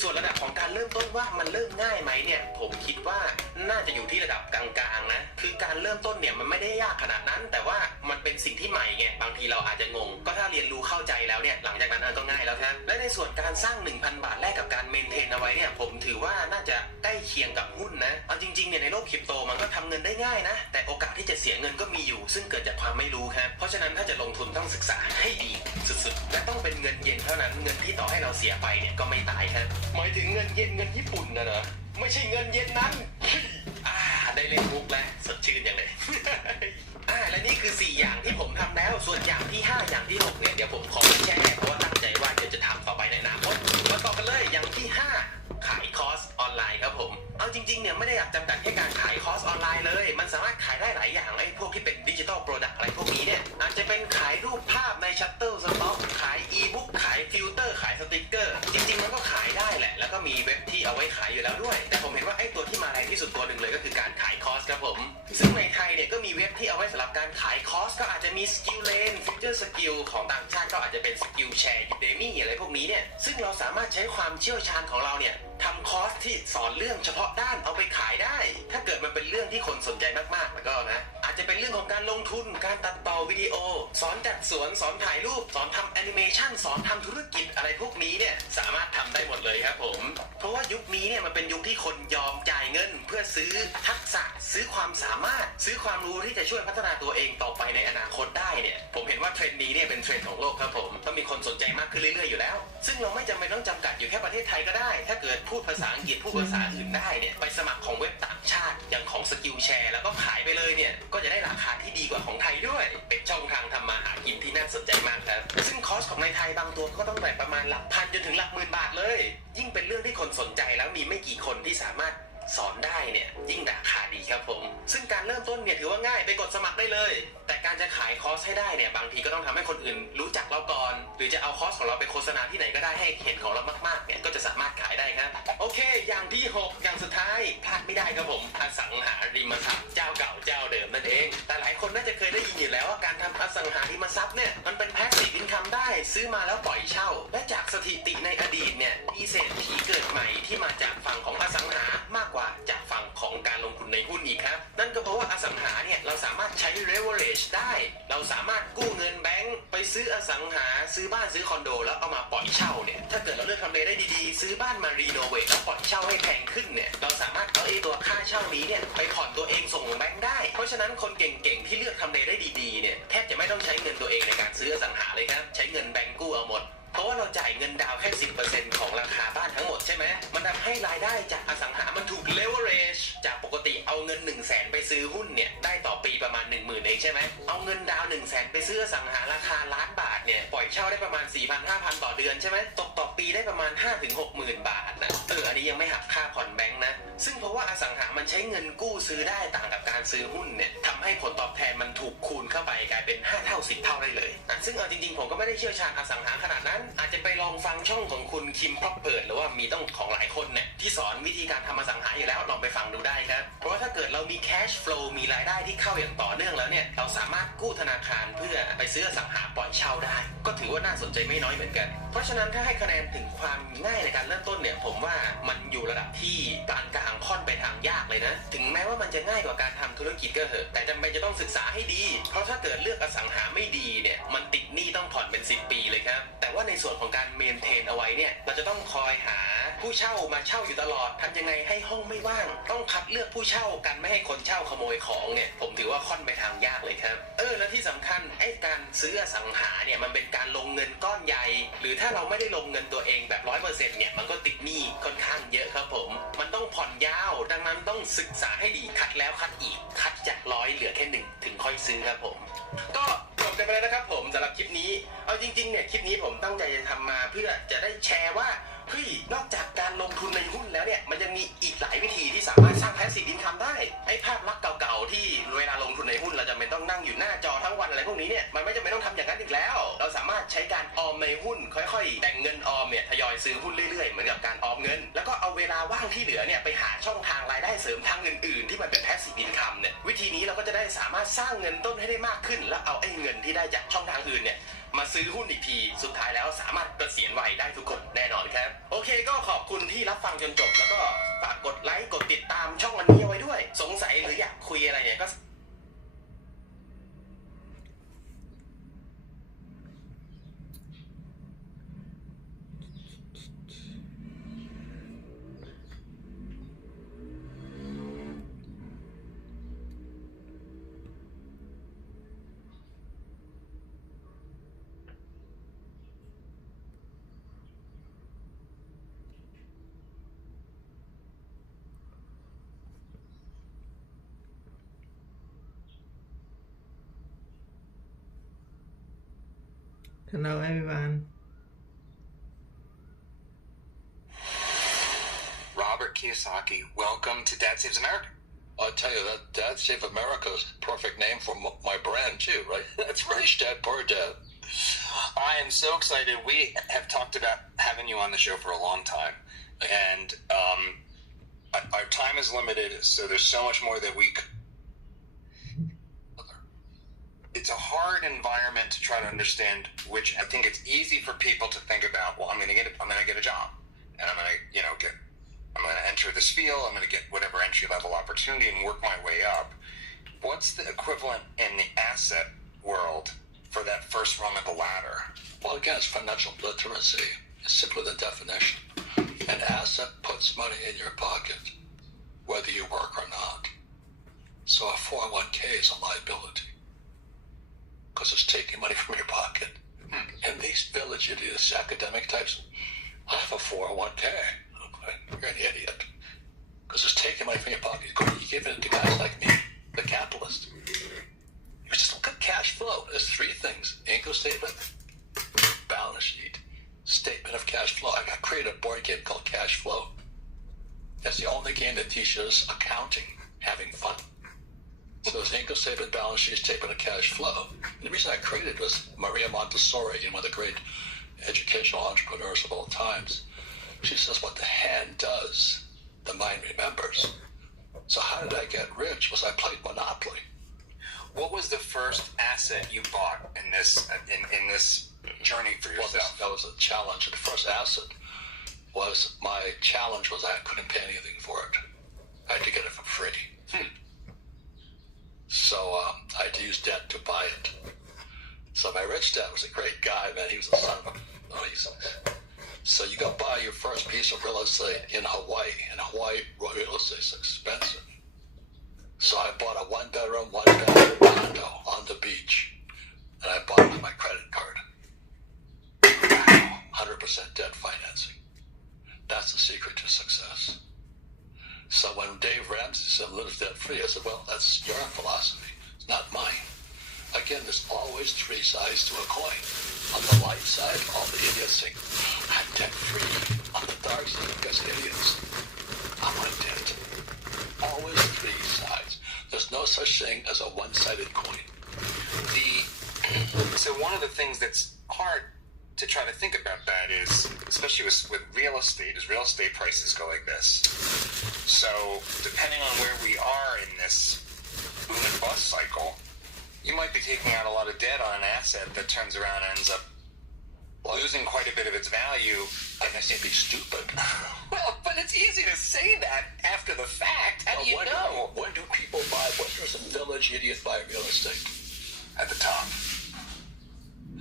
บส่วนระดับของการเริ่มต้นว่ามันเริ่มง่ายไหมเนี่ยผมคิดว่าน่าจะอยู่ที่ระดับกลางๆนะคือการเริ่มต้นเนี่ยมันไม่ได้ยากขนาดนั้นแต่ว่ามันเป็นสิ่งที่ใหม่ไงบางทีเราอาจจะงงก็ถ้าเรียนรู้เข้าใจแล้วเนี่ยหลังจากนั้นก็ง่ายแล้วครับและในส่วนการสร้าง 1,000 บาทแลกกับการเมนเทนเอาไว้เนี่ยผมถือว่าน่าจะใกล้เคียงกับหุ้นนะเอาจริงๆเนี่ยในโลกคริปโตมันก็ทำเงินได้ง่ายนะแต่โอกาสที่จะเสียเงินก็มีอยู่ซึ่งเกิดจากความไม่รู้ครับเพราะฉะนั้นถ้าจะลงทุนต้องศึกษาให้ดีสุดๆและต้องเป็นเงินเยนเท่านั้นเงินที่ต่อให้เราเสียไปเนี่ยก็ไม่ตายครับหมายถึงเงินเยนเงินญี่ปุ่นนะเหรอไม่ใช่เงินเยนนั้นได้เล่นมุกแล้วสดชื่นอย่างเลย และนี่คือ4อย่างที่ผมทำแล้วส่วนอย่างที่5อย่างที่6เนี่ยเดี๋ยวผมขอแชร์เพราะว่าตั้งใจว่าเดี๋ยวจะทำต่อไปในอนาคตมาต่อกันเลยอย่างที่5ขายคอร์สออนไลน์ครับผมเอาจริงๆเนี่ยไม่ได้อยากจำกัดแค่การขายคอร์สออนไลน์เลยมันสามารถขายได้หลายอย่างไอ้พวกที่เป็นดิจิทัลโปรดักต์อะไรพวกนี้เนี่ยอาจจะเป็นขายรูปภาพในชัตเตอร์สต็อกขายอีบุ๊กขายฟิลเตอร์ขายสติกเกอร์จริงๆมันก็ขายได้แหละแล้วก็มีเว็บที่เอาไว้ขายอยู่แล้วด้วยแต่ผมเห็นว่าไอ้ตัวที่มาแรงที่สุดตัวหนึ่งเลยก็คือการขายคอร์สครับผมซึ่งในไทยเนี่ยก็มีเว็บที่เอาไว้สำหรับการขายคอร์สก็อาจจะมีสกิลเลนฟิวเจอร์สกิลของต่างชาติก็อาจจะเป็นสกิลแชร์ยูเดมี่อะไรพวกนี้เนี่ยซึ่งเราสามารถใช้ความเชี่ยวชาญของเราเนี่ยทำคอร์สที่สอนเรื่องเฉพาะด้านเอาไปขายได้ถ้าเกิดมันเป็นเรื่องที่คนสนใจมากๆแล้วก็นะอาจจะเป็นเรื่องของการลงทุนการตัดต่อวิดีโอสอนจัดสวนสอนถ่ายรูปสอนทำแอนิเมชันสอนทำธุรกิจอะไรพวกนี้เนี่ยสามารถทำได้หมดเลยครับผมเพราะว่ายุคนี้เนี่ยมันเป็นยุคที่คนยอมจ่ายเงินเพื่อซื้อทักษะซื้อความสามารถซื้อความรู้ที่จะช่วยพัฒนาตัวเองต่อไปในอนาคตได้เนี่ยผมเห็นว่าเทรนด์นี้เนี่ยเป็นเทรนด์ของโลกครับผมต้องมีคนสนใจมากขึ้นเรื่อยๆอยู่แล้วซึ่งเราไม่จำเป็นต้องจำกัดอยู่แค่ประเทศไทยก็ได้ถ้าเกิดพูดภาษาอังกฤษพูดภาษาอื่นได้เนี่ยไปสมัครของเว็บต่างชาติอย่างของสกิลแชร์แล้วก็ขายไปเลยเนี่ยก็จะได้ราคาที่ดีกว่าของไทยด้วยเป็นช่องทางทำมาหากินที่น่าสนใจมากครับซึ่งคอร์สของในไทยบางตัวก็ต้องแบบประมาณหลักพันจนถึงหลักหมื่นบาทเลยยิ่งเป็นเรื่องที่คนสนใจแล้วมีไม่กี่คนที่สามารถสอนได้เนี่ยยิ่งราคาดีครับผมซึ่งการเริ่มต้นเนี่ยถือว่าง่ายไปกดสมัครได้เลยแต่การจะขายคอร์สให้ได้เนี่ยบางทีก็ต้องทำให้คนอื่นรู้จักเราก่อนหรือจะเอาคอร์สของเราไปโฆษณาที่ไหนก็ได้ให้เห็นของเรามากๆเนี่ยก็จะสามารถขายได้ครับโอเคอย่างที่6อย่างสุดท้ายพลาดไม่ได้ครับผมอสังหาริมทรัพย์เจ้าเก่าเจ้าเดิมนั่นเองแต่หลายคนน่าจะเคยได้ยินอยู่แล้วว่าการทำอสังหาริมทรัพย์เนี่ยมันเป็นแพสซีฟอินคัมได้ซื้อมาแล้วปล่อยเช่าและจากสถิติในอดีตเนี่ยมีเศรษฐีเกิดใหม่ที่มาจากฝั่งของอสังหามากกว่าจากฝั่งของการลงทุนในหุ้นอีกครับนั่นก็เพราะว่าอสังหาเนี่ยเราสามารถใช้ leverage ได้เราสามารถกู้เงินแบงก์ไปซื้ออสังหาซื้อบ้านซื้อคอนโดแล้วเอามาปล่อยเช่าเนี่ยถ้าเกิดเราเลือกทำเลได้ดีๆซื้อบ้านมารีโนเวทแล้วปล่อยเช่าให้แพงขึ้นเนี่ยเราสามารถเอาตัวค่าเช่านี้เนี่ยไปผ่อนตัวเองส่งแบงก์ได้เพราะฉะนั้นคนเก่งๆที่เลือกทำเลได้ดีๆเนี่ยแทบจะไม่ต้องใช้เงินตัวเองในการซื้ออสังหาเลยครับใช้เงินแบงก์กู้เอาหมดเพราะว่าเราจ่ายเงินดาวแค่ 10% ของราคาบ้านทั้งหมดใช่ไหมมันทำให้รายได้จากอสังหามันถูก leverage จากปกติเอาเงิน 100,000 ไปซื้อหุ้นเนี่ยได้ต่อปีประมาณ 10,000 เองใช่ไหมเอาเงินดาว 100,000 ไปซื้ออสังหาราคาล้านบาทเนี่ยปล่อยเช่าได้ประมาณ 4,000-5,000 ต่อเดือนใช่ไหมตกต่อปีได้ประมาณ 5-60,000 บาทนะอันนี้ยังไม่หักค่าผ่อนแบงค์นะซึ่งเพราะว่าอสังหามันใช้เงินกู้ซื้อได้ต่างกับการซื้อหุ้นเนี่ยทำให้ผลตอบแทนมันถูกคูณเข้าไปกลายเป็น5 เท่า10 เท่าได้เลยซึ่งเอาจริงๆผมก็ไม่ได้เชี่ยวชาญอสังหาขนาดนั้นอาจจะไปลองฟังช่องของคุณคิมพร็อพเปิดหรือว่ามีต้องของหลายคนเนี่ยที่สอนวิธีการทำอสังหาอยู่แล้วลองไปฟังดูได้ครับเพราะว่าถ้าเกิดเรามี cash flow มีรายได้ที่เข้าอย่างต่อเนื่องแล้วเนี่ยเราสามารถกู้ธนาคารเพื่อไปซื้ออสังหาปล่อยเช่าได้ก็ถือว่าน่าสนใจไม่น้อยเหมือนกันเพราะฉะนั้นถ้าให้คะแนนถึงความง่ายในการเริ่มต้นเนี่ยผมว่ามันอยู่ระดับที่ปานกลางค่อนไปทางยากเลยนะถึงแม้ว่ามันจะง่ายกว่าการทำธุรกิจก็เถอะแต่จำเป็นจะต้องศึกษาให้ดีเพราะถ้าเกิดเลือกอสังหาไม่ดีเนี่ยมันติดหนี้ต้องผ่อนเป็น10 ปีเลยครับแต่ว่าในส่วนของการเมนเทนเอาไว้เนี่ยเราจะต้องคอยหาผู้เช่ามาเช่าอยู่ตลอดทำยังไงให้ห้องไม่ว่างต้องคัดเลือกผู้เช่ากันไม่ให้คนเช่าขโมยของเนี่ยผมถือว่าค่อนไปทางยากเลยครับและที่สำคัญไอ้การซื้ออสังหาเนี่ยมันเป็นการลงเงินก้อนใหญ่หรือถ้าเราไม่ได้ลงเงินตัวเองแบบ 100% เนี่ยมันก็ติดหนี้ค่อนข้างเยอะครับผมมันต้องผ่อนยาวดังนั้นต้องศึกษาให้ดีคัดแล้วคัดอีกคัดจาก100เหลือแค่1ถึงค่อยซื้อครับผมก็จบกันไปแล้วนะครับผมสำหรับคลิปนี้เอาจริงๆ ๆเนี่ยคลิปนี้ผมตั้งใจจะทำมาเพื่อจะได้แชร์ว่าเฮ้ยนอกจากการลงทุนในหุ้นแล้วเนี่ยมันยังมีอีกหลายวิธีที่สามารถสร้าง passive income ได้ไอ้ภาพลักษณ์เก่าๆที่เวลาลงทุนในหุ้นเราจะเป็นต้องนั่งอยู่หน้าจอทั้งวันอะไรพวกนี้เนี่ยมันไม่จำเป็นต้องทำอย่างนั้นอีกแล้วเราสามารถใช้การออมในหุ้นค่อยๆแต่งเงินออมเนี่ยทยอยซื้อหุ้นเรื่อยๆเหมือนกับการออมเงินแล้วก็เอาเวลาว่างที่เหลือเนี่ยไปหาช่องทางรายได้เสริมทางอื่นๆที่มันเป็น passive income เนี่ยวิธีนี้เราก็จะได้สามารถสร้างเงินต้นให้ได้มากขึ้นแล้วเอาไอ้เงินที่ได้จากช่องทางอื่นเนี่ยมาซื้อหุ้นอีกทีสุดท้ายแล้วสามารถเกษียณวัยได้ทุกคนแน่นอนครับโอเคก็ขอบคุณที่รับฟังจนจบแล้วก็ฝากกดไลค์กดติดตามช่องอันนี้เอาไว้ด้วยสงสัยหรืออยากคุยอะไรเนี่ยก็Hello everyone. Robert Kiyosaki, welcome to Dad Saves America. I'll tell you that Dad Save America is the perfect name for my brand too, right? That's right. Rich Dad, Poor Dad. I am so excited. We have talked about having you on the show for a long time, and our time is limited, so there's so much more that we. It's a hard environment to try to understand. Which I think it's easy for people to think about. Well, I'm going to get a job, and I'm going to enter this field. I'm going to get whatever entry level opportunity and work my way up. What's the equivalent in the asset world for that first rung of the ladder? Well, again, it's financial literacy. It's simply the definition. An asset puts money in your pocket, whether you work or not. So a 401k is a liability because it's taking money from your pocket. And these village idiots, academic types, I have a 401k. Okay, you're an idiot because it's taking money from your pocket. You give it to guys like me, the capitalist. You just look at cash flow. There's three things: income statement, balance sheet, statement of cash flow. I created a board game called Cash Flow. That's the only game that teaches accounting, having fun. So there's income statement, balance sheet, statement of cash flow. And the reason I created it was Maria Montessori, one of the great educational entrepreneurs of all times. She says what the hand does, the mind remembers. So how did I get rich? Was I played Monopoly. What was the first asset you bought in this journey for yourself? That was a challenge. The first asset was my challenge was I couldn't pay anything for it. I had to get it for free. So I had to use debt to buy it. So my rich dad was a great guy, man. He was the son of a... So you go buy your first piece of real estate in Hawaii. In Hawaii, real estate's expensive. So I bought a one-bedroom, one-bathroom condo on the beach. And I bought it with my credit card. 100% debt financing. That's the secret to success. So when Dave Ramsey said live debt-free, I said, well, that's your philosophy. It's not mine. Again, there's always three sides to a coin. On the light side, all the idiots think, I'm debt-free. On the dark side, because idiots, I'm on debt. Always three sides. There's no such thing as a one-sided coin. So one of the things that's hard to try to think about that is, especially with real estate, is real estate prices go like this. So depending on where we are in this boom and bust cycle, you might be taking out a lot of debt on an asset that turns around and ends up losing quite a bit of its value. I may be stupid. Well, but it's easy to say that after the fact. How do you know? When do people buy? When does a village idiot buy real estate? At the top.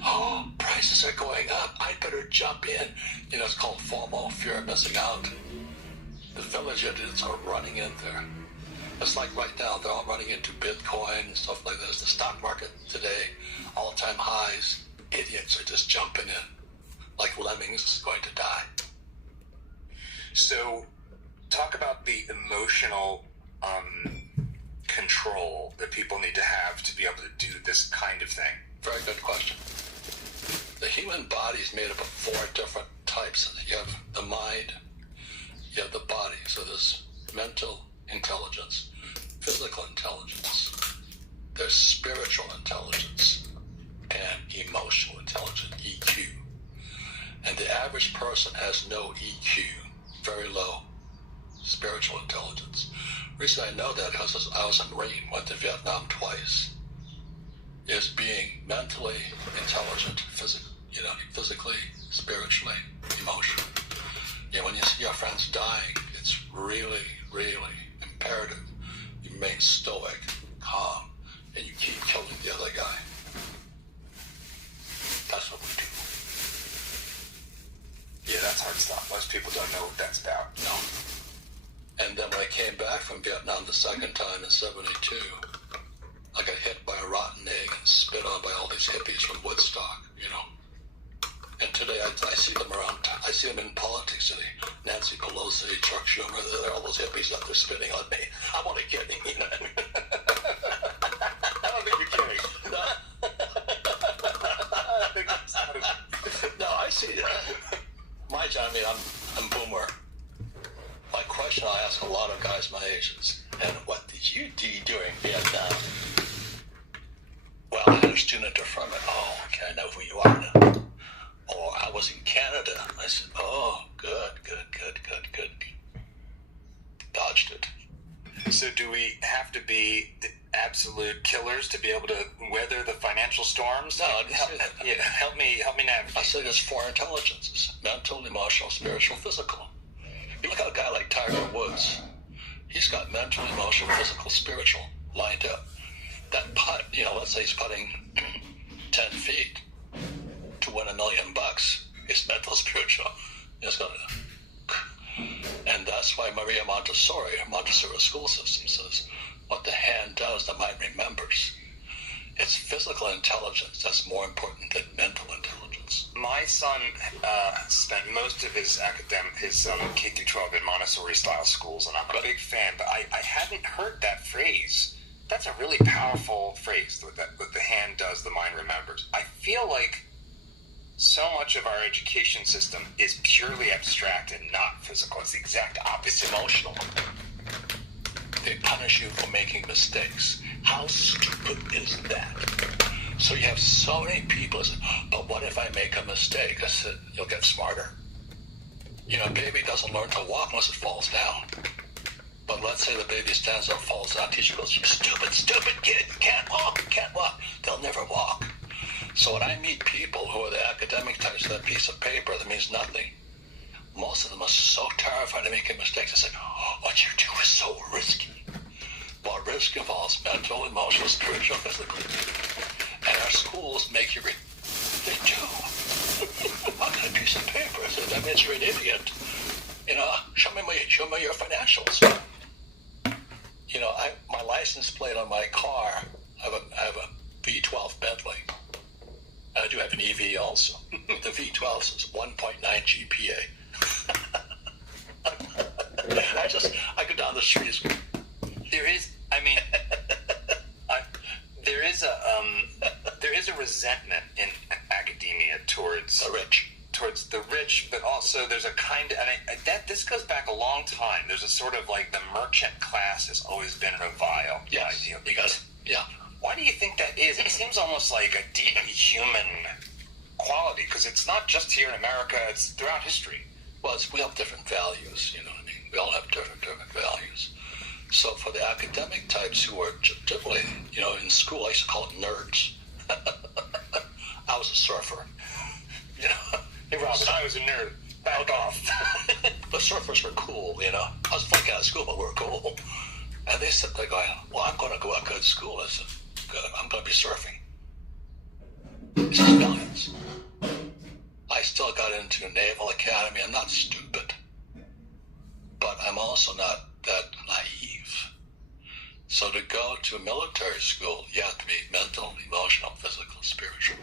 Oh, prices are going up. I better jump in. It's called FOMO, fear of missing out. The village idiots are running in there. It's like right now, they're all running into Bitcoin and stuff like this. The stock market today, all-time highs. Idiots are just jumping in like lemmings going to die. So talk about the emotional control that people need to have to be able to do this kind of thing. Very good question. The human body is made up of 4 different types. You have the mind, you have the body. So there's mental intelligence, physical intelligence, there's spiritual intelligence, and emotional intelligence, EQ. And the average person has no EQ, very low spiritual intelligence. The reason I know that because I was in Marine, went to Vietnam twice, is being mentally intelligent, physically, spiritually, emotionally. When you see your friends dying, it's really, really imperative you remain stoic, calm, and you keep killing the other guy. That's what we do. Yeah, that's hard stuff. Most people don't know what that's about. No. And then when I came back from Vietnam the second time in 72, I got hit by a rotten egg and spit on by all these hippies from Woodstock, And today I see them around. I see them in politics today. Nancy Pelosi, Chuck Schumer, all those hippies out there spitting on me. I'm only kidding, I don't think you're kidding. No. I think that's not No, I see that. I'm boomer. My question I ask a lot of guys my age is, and what did you do during Vietnam? Well, I had a student from it. Oh, okay, I know who you are now. Or I was in Canada. I said, oh, good. Dodged it. So do we have to be the absolute killers to be able to weather the financial storms? No, I didn't say that. Yeah, help me navigate. I say there's 4 intelligences: mental, emotional, spiritual, physical. You look at a guy like Tiger Woods. He's got mental, emotional, physical, spiritual lined up. That putt, let's say he's putting 10 feet to win $1 million. It's mental, spiritual. It's gonna, and that's why Maria Montessori school system says, what the hand does, the mind remembers. It's physical intelligence that's more important than mental intelligence. My son spent most of his K through 12 in Montessori style schools, and I'm a big fan. But I hadn't heard that phrase. That's a really powerful phrase. What the hand does, the mind remembers. I feel like so much of our education system is purely abstract and not physical. It's the exact opposite. It's emotional. They punish you for making mistakes. How stupid is that? So you have so many people say, but what if I make a mistake? I said, you'll get smarter. A baby doesn't learn to walk unless it falls down. But let's say the baby stands up, falls down, teacher goes, you stupid kid, can't walk. They'll never walk. So when I meet people who are the academic types of that piece of paper that means nothing, most of them are so terrified of making mistakes. They say, what you do is so risky. Well, risk involves mental, emotional, spiritual, physical. And our schools make you they do. Look at a piece of paper. I said, that means you're an idiot. Show me your financials. My license plate on my car, I have a V12 Bentley. I do have an EV also. The V12 is 1.9 GPA. I go down the streets. There is a resentment in academia towards the rich, but also there's a kind of, this goes back a long time. There's a sort of like the merchant class has always been reviled. Yes, because why do you think that is? It seems almost like a deeply human quality, because it's not just here in America, it's throughout history. Well, we have different values, We all have different values. So for the academic types who are typically, in school, I used to call it nerds. I was a surfer. Hey, Robert, I was a nerd. Back off. The surfers were cool, I was flunking out of school, but we were cool. And they said, they're going, well, I'm going to go to good school. I said, good, I'm going to be surfing. This is millions. I still got into Naval Academy. I'm not stupid. But I'm also not that naive. So to go to a military school, you have to be mental, emotional, physical, spiritual.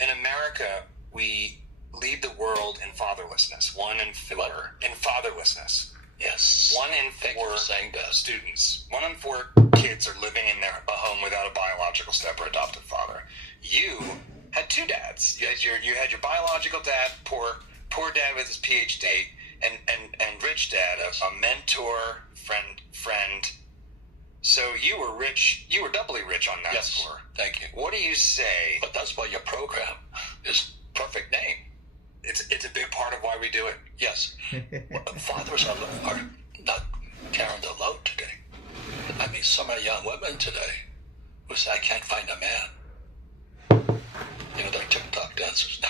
In America, we lead the world in fatherlessness. 1 in 4 in fatherlessness. Yes. 1 in 4 saying that. students. 1 in 4 kids are living in a home without a biological step or adoptive father. You had two dads. You had your biological dad, poor dad with his PhD, and rich dad, a mentor, friend. So you were rich. You were doubly rich on that score. Thank you. What do you say? But that's why your program is perfect name. It's a big part of why we do it. Yes. Fathers are not carrying the load today. I meet so many young women today who say, I can't find a man. You know, they're TikTok dancers now.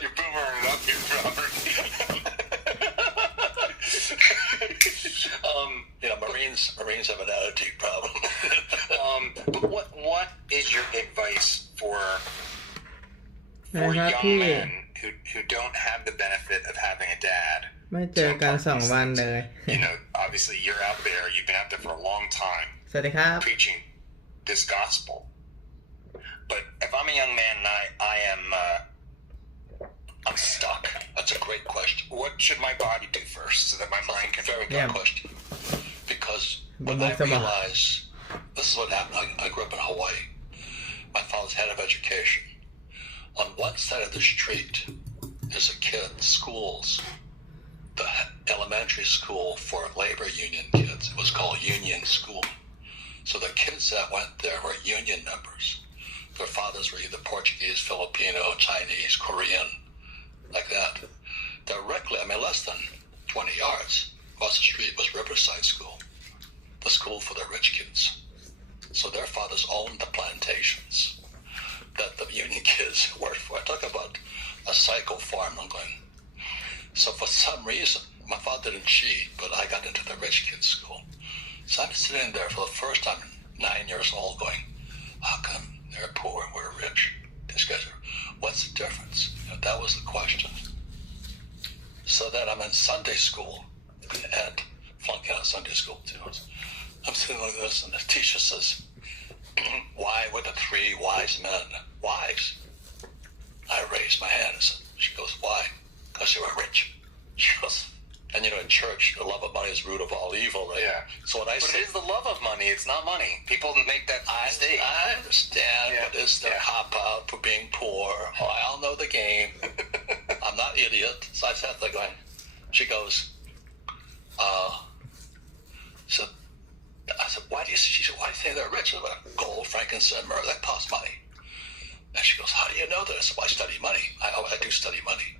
You're boomering up here, Robert. You know, Marines have an attitude problem. But what is your advice for นะครับ young พี่ men who don't have the benefit of having a dad? ไม่เจอกัน2 วันเลย You know, obviously you're out there. You've been out there for a long time สวัสดีครับ preaching this gospel. But if I'm a young man and I'm stuck. That's a great question. What should my body do first so that my mind can? Very good question. Because when I realized this is what happened, I grew up in Hawaii. My father's head of education. On one side of the street is a kid's schools, the elementary school for labor union kids. It was called Union School. So the kids that went there were union members. Their fathers were either Portuguese, Filipino, Chinese, Korean, like that. Directly, I mean, less than 20 yards across the street was Riverside School, the school for the rich kids. So their fathers owned the plantations that the union kids worked for. I talk about a cycle farm, I'm going. So for some reason, my father didn't cheat, but I got into the rich kids' school. So I'm sitting there for the first time, 9 years old, going, how come they're poor and we're rich? These guys are, what's the difference? You know, that was the question. So then I'm in Sunday school and flunking out of Sunday school too. I'm sitting like this and the teacher says, why were the 3 wise men wise? I raised my hand and said, she goes, why? Because they were rich. She goes, and you know, in church, the love of money is the root of all evil, right? Yeah. So when I But say, it is the love of money. It's not money. People make that mistake. I understand what is the hop out for being poor. Oh, I all know the game. I'm not idiot. So I sat there going, she goes, so I said, she said, why do you think they're rich? I said, gold, frankincense, myrrh, that costs money. And she goes, how do you know this? Well, I study money. I do study money.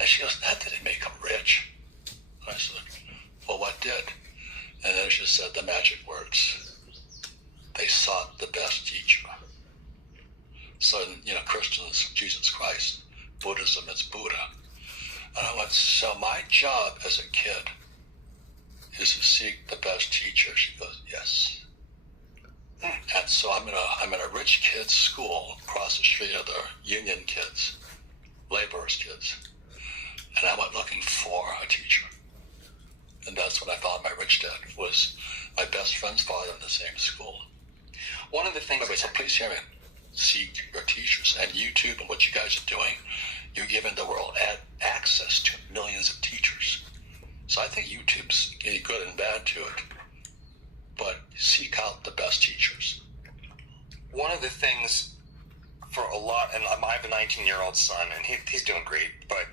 And she goes, that didn't make them rich. I said, well, what did? And then she said the magic words. They sought the best teacher. So, you know, Christians, Jesus Christ. Buddhism, it's Buddha. And I went, so my job as a kid is to seek the best teacher. She goes, yes. And so I'm in a rich kids' school across the street of the union kids, laborers' kids. And I went looking for a teacher. And that's when I found my rich dad, was my best friend's father in the same school. One of the things... So please hear me. Seek your teachers. And YouTube and what you guys are doing, you're giving the world access to millions of teachers. So I think YouTube's getting good and bad to it. But seek out the best teachers. One of the things for a lot, and I have a 19-year-old son, and he's doing great, but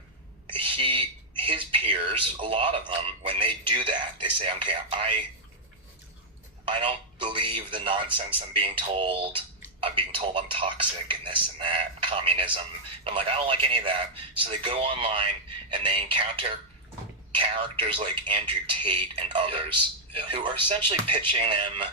his peers, a lot of them, when they do that, they say, okay, I don't believe the nonsense I'm being told. I'm being told I'm toxic and this and that, communism. And I'm like, I don't like any of that. So they go online and they encounter characters like Andrew Tate and others who are essentially pitching them.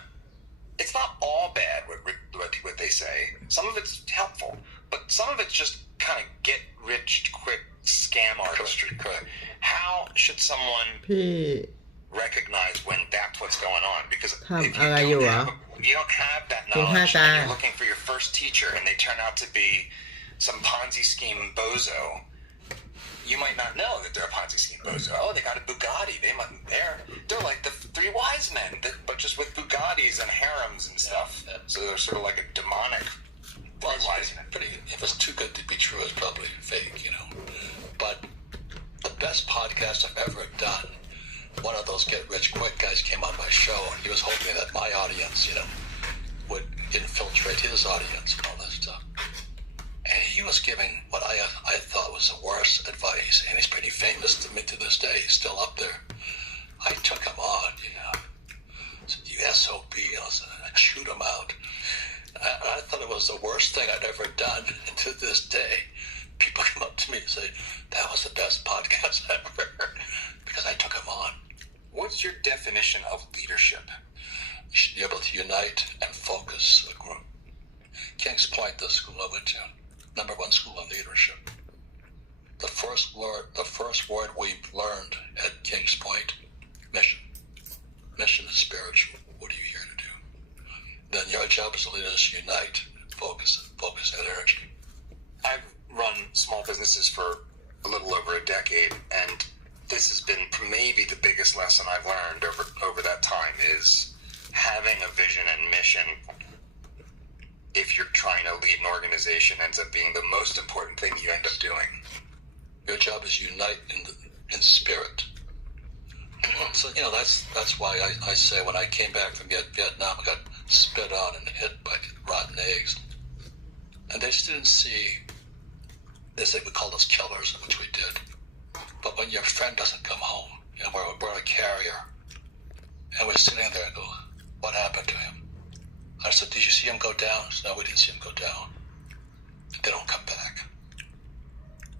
It's not all bad what they say. Some of it's helpful, but some of it's just kind of get rich quick scam artistry. Correct. How should someone พี่ recognize when that's what's going on? Because if ทำอะไรอยู่เหรอ you don't have that กินข้าว knowledge จ้า and you're looking for your first teacher and they turn out to be some Ponzi scheme bozo, you might not know that they're a Ponzi scheme bozo. Oh, they got a Bugatti. They're like the 3 wise men, but just with Bugattis and harems and stuff. So they're sort of like a demonic. Well, it's pretty, if it's too good to be true, it's probably fake, you know. But the best podcast I've ever done, one of those get rich quick guys came on my show and he was hoping that my audience, you know, would infiltrate his audience and all that stuff. And he was giving what I thought was the worst advice, and he's pretty famous to me to this day. He's still up there. I took him on, you SOB, I shoot him out. I thought it was the worst thing I'd ever done, and to this day, people come up to me and say, that was the best podcast ever, because I took him on. What's your definition of leadership? You should be able to unite and focus a group. King's Point, the school I went to, #1 school in leadership. The first word we learned at King's Point, mission. Mission is spiritual. What are you here to do? Then your job as a leader is to unite and focus that energy. I've run small businesses for a little over a decade, and this has been maybe the biggest lesson I've learned over that time is having a vision and mission. If you're trying to lead an organization, ends up being the most important thing you end up doing. Your job is unite in spirit. So that's why I say when I came back from Vietnam, I got spit on and hit by rotten eggs, and they just didn't see. They said we called us killers, which we did. But when your friend doesn't come home, we're a carrier, and we're sitting there and go, what happened to him? I said, did you see him go down? Said, no, we didn't see him go down. They don't come back.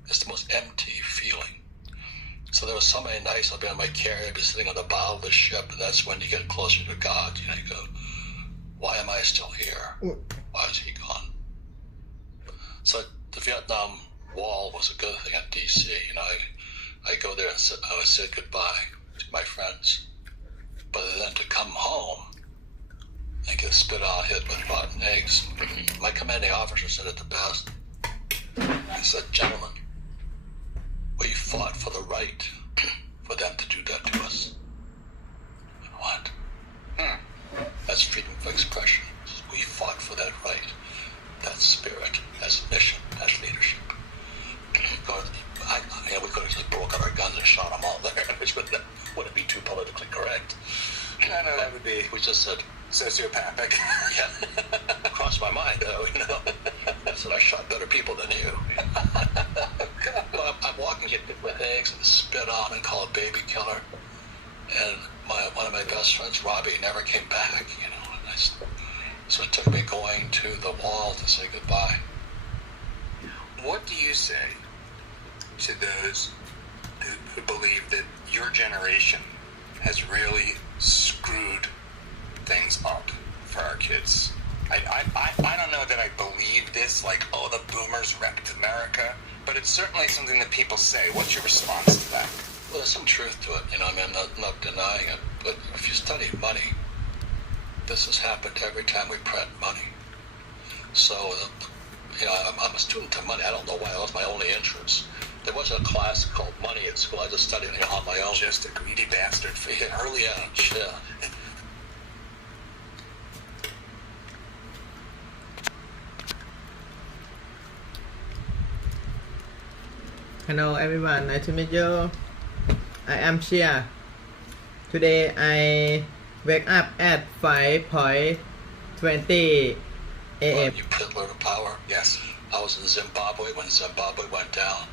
It's the most empty feeling. So there were so many nights I'll be on my carrier, I'll be sitting on the bow of the ship, and that's when you get closer to God. You go, why am I still here? Why is he gone? So the Vietnam Wall was a good thing at D.C. I go there and I would say goodbye to my friends. But then to come home and get spit on, hit with rotten eggs, my commanding officer said it the best. He said, gentlemen, we fought for the right for them to do that to us. What? That's freedom of expression. We fought for that right. That's spirit. That's mission. That's leadership. We could have just broken our guns and shot them all there, which wouldn't be too politically correct. No, that would be. We just said sociopathic. Yeah, crossed my mind though. I said I shot better people than you. Well, I'm walking with eggs and spit on and called baby killer, and one of my best friends, Robbie, never came back. So it took me going to the wall to say goodbye. What do you say to those who believe that your generation has really screwed things up for our kids? I don't know that I believe this, like, oh, the boomers wrecked America, but it's certainly something that people say. What's your response to that? Well, there's some truth to it. I'm not denying it, but if you study money, this has happened every time we print money. So, I'm a student of money. I don't know why. That was my only interest. There wasn't a class called money at school. I just studied it on my own. Just a greedy bastard for the early age. Yeah. Hello everyone, nice to meet you. I am Chia. Today I wake up at 5:20 a.m. Well, you Hitler to power. Yes. I was in Zimbabwe when Zimbabwe went down.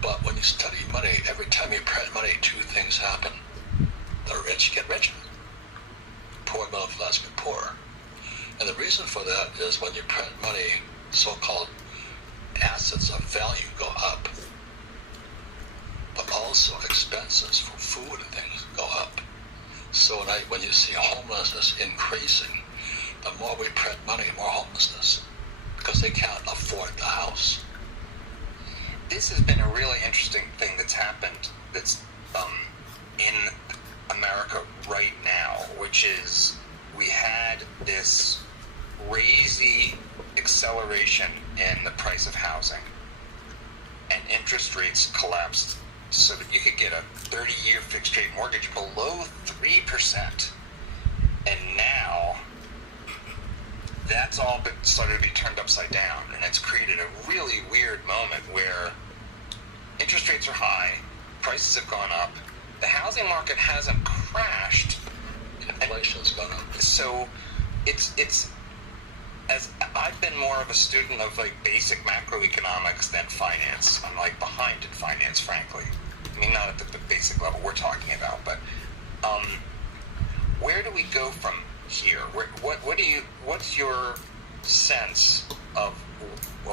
But when you study money, every time you print money, two things happen. The rich get richer. Poor middle class get poorer. And the reason for that is when you print money, so-called assets of value go up. But also expenses for food and things go up. So when you see homelessness increasing, the more we print money, more homelessness. Because they can't afford the house. This has been a really interesting thing that's happened that's in America right now, which is we had this crazy acceleration in the price of housing, and interest rates collapsed so that you could get a 30-year fixed rate mortgage below 3%. And now that's all been started to be turned upside down, and it's created a really weird moment where interest rates are high, prices have gone up, the housing market hasn't crashed, inflation's gone up. So it's as I've been more of a student of like basic macroeconomics than finance. I'm like behind in finance, frankly. I mean, not at the basic level we're talking about, but where do we go from here? What's your sense of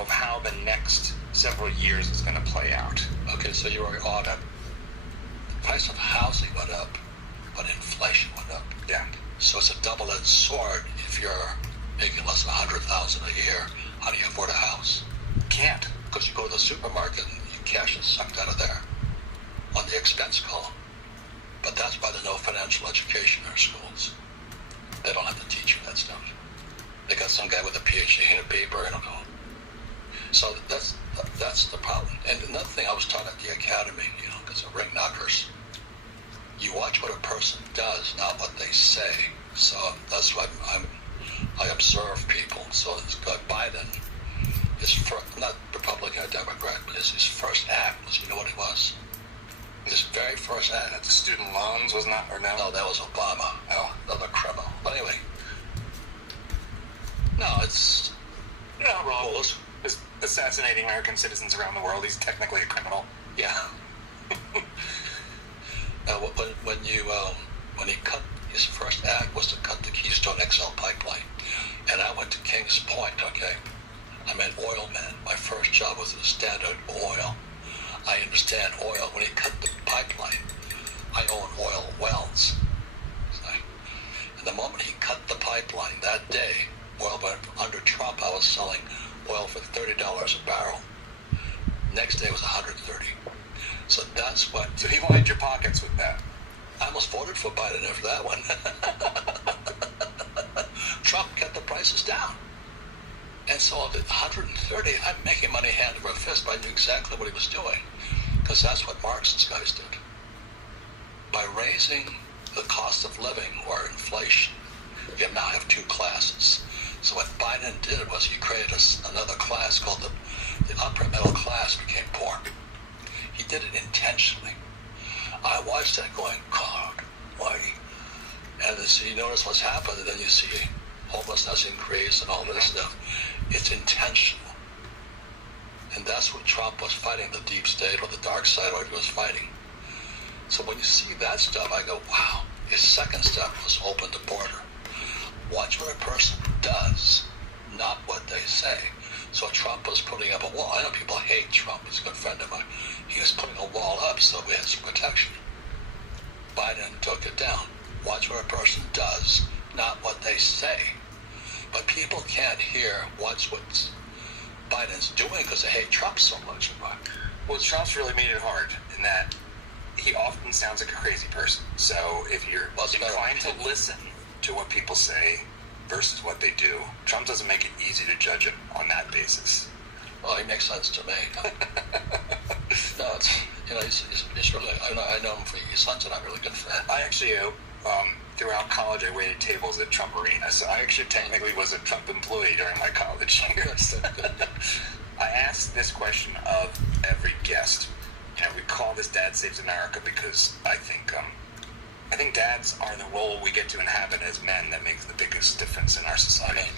how the next several years is going to play out? Okay, so you were on it. The price of housing went up, but inflation went up. Yeah. So it's a double-edged sword. If you're making less than $100,000 a year, how do you afford a house? Can't. Because you go to the supermarket and you cash is sucked out of there on the expense column. But that's why there's no financial education in our schools. They don't have to teach you that stuff. They got some guy with a PhD in a paper and all. So that's the problem. And another thing I was taught at the academy, because of ring knockers, you watch what a person does, not what they say. So that's why I observe people. So it's got Biden, not Republican or Democrat, but his first act was, you know what it was? His very first act. The student loans was not, or no? No, that was Obama. Oh, another criminal. But anyway, no, it's wrong. Is assassinating American citizens around the world. He's technically a criminal. Yeah. When he cut, his first act was to cut the Keystone XL pipeline, and I went to Kings Point. Okay, I'm an oil man. My first job was at Standard Oil. I understand oil. When he cut the pipeline, I own oil wells. And the moment he cut the pipeline that day, oil went under Trump. I was selling oil for $30 a barrel. Next day was $130. So that's what. So he lined your pockets with that. I almost voted for Biden after that one. Trump kept the prices down. And so at 130, I'm making money hand over fist, but I knew exactly what he was doing. Because that's what Marxist guys did. By raising the cost of living or inflation, you now have two classes. So what Biden did was he created another class called the upper middle class became poor. He did it intentionally. I watched that going, God, why? And so you notice what's happened, and then you see homelessness increase and all this stuff. It's intentional. And that's what Trump was fighting, the deep state or the dark side, what he was fighting. So when you see that stuff, I go, wow. His second step was open the border. Watch what a person does, not what they say. So Trump was putting up a wall. I know people hate Trump. He's a good friend of mine. He was putting a wall up so we had some protection. Biden took it down. Watch what a person does, not what they say. But people can't hear what Biden's doing because they hate Trump so much. Well, Trump's really made it hard in that he often sounds like a crazy person. So if you're inclined to listen to what people say versus what they do, Trump doesn't make it easy to judge him on that basis. Well, he makes sense to me. No, he's really. I know him for his son's and I'm really good friend. I actually, throughout college, I waited tables at Trump Arena, so I actually technically was a Trump employee during my college years. I asked this question of every guest. We call this Dad Saves America because I think dads are the role we get to inhabit as men that makes the biggest difference in our society.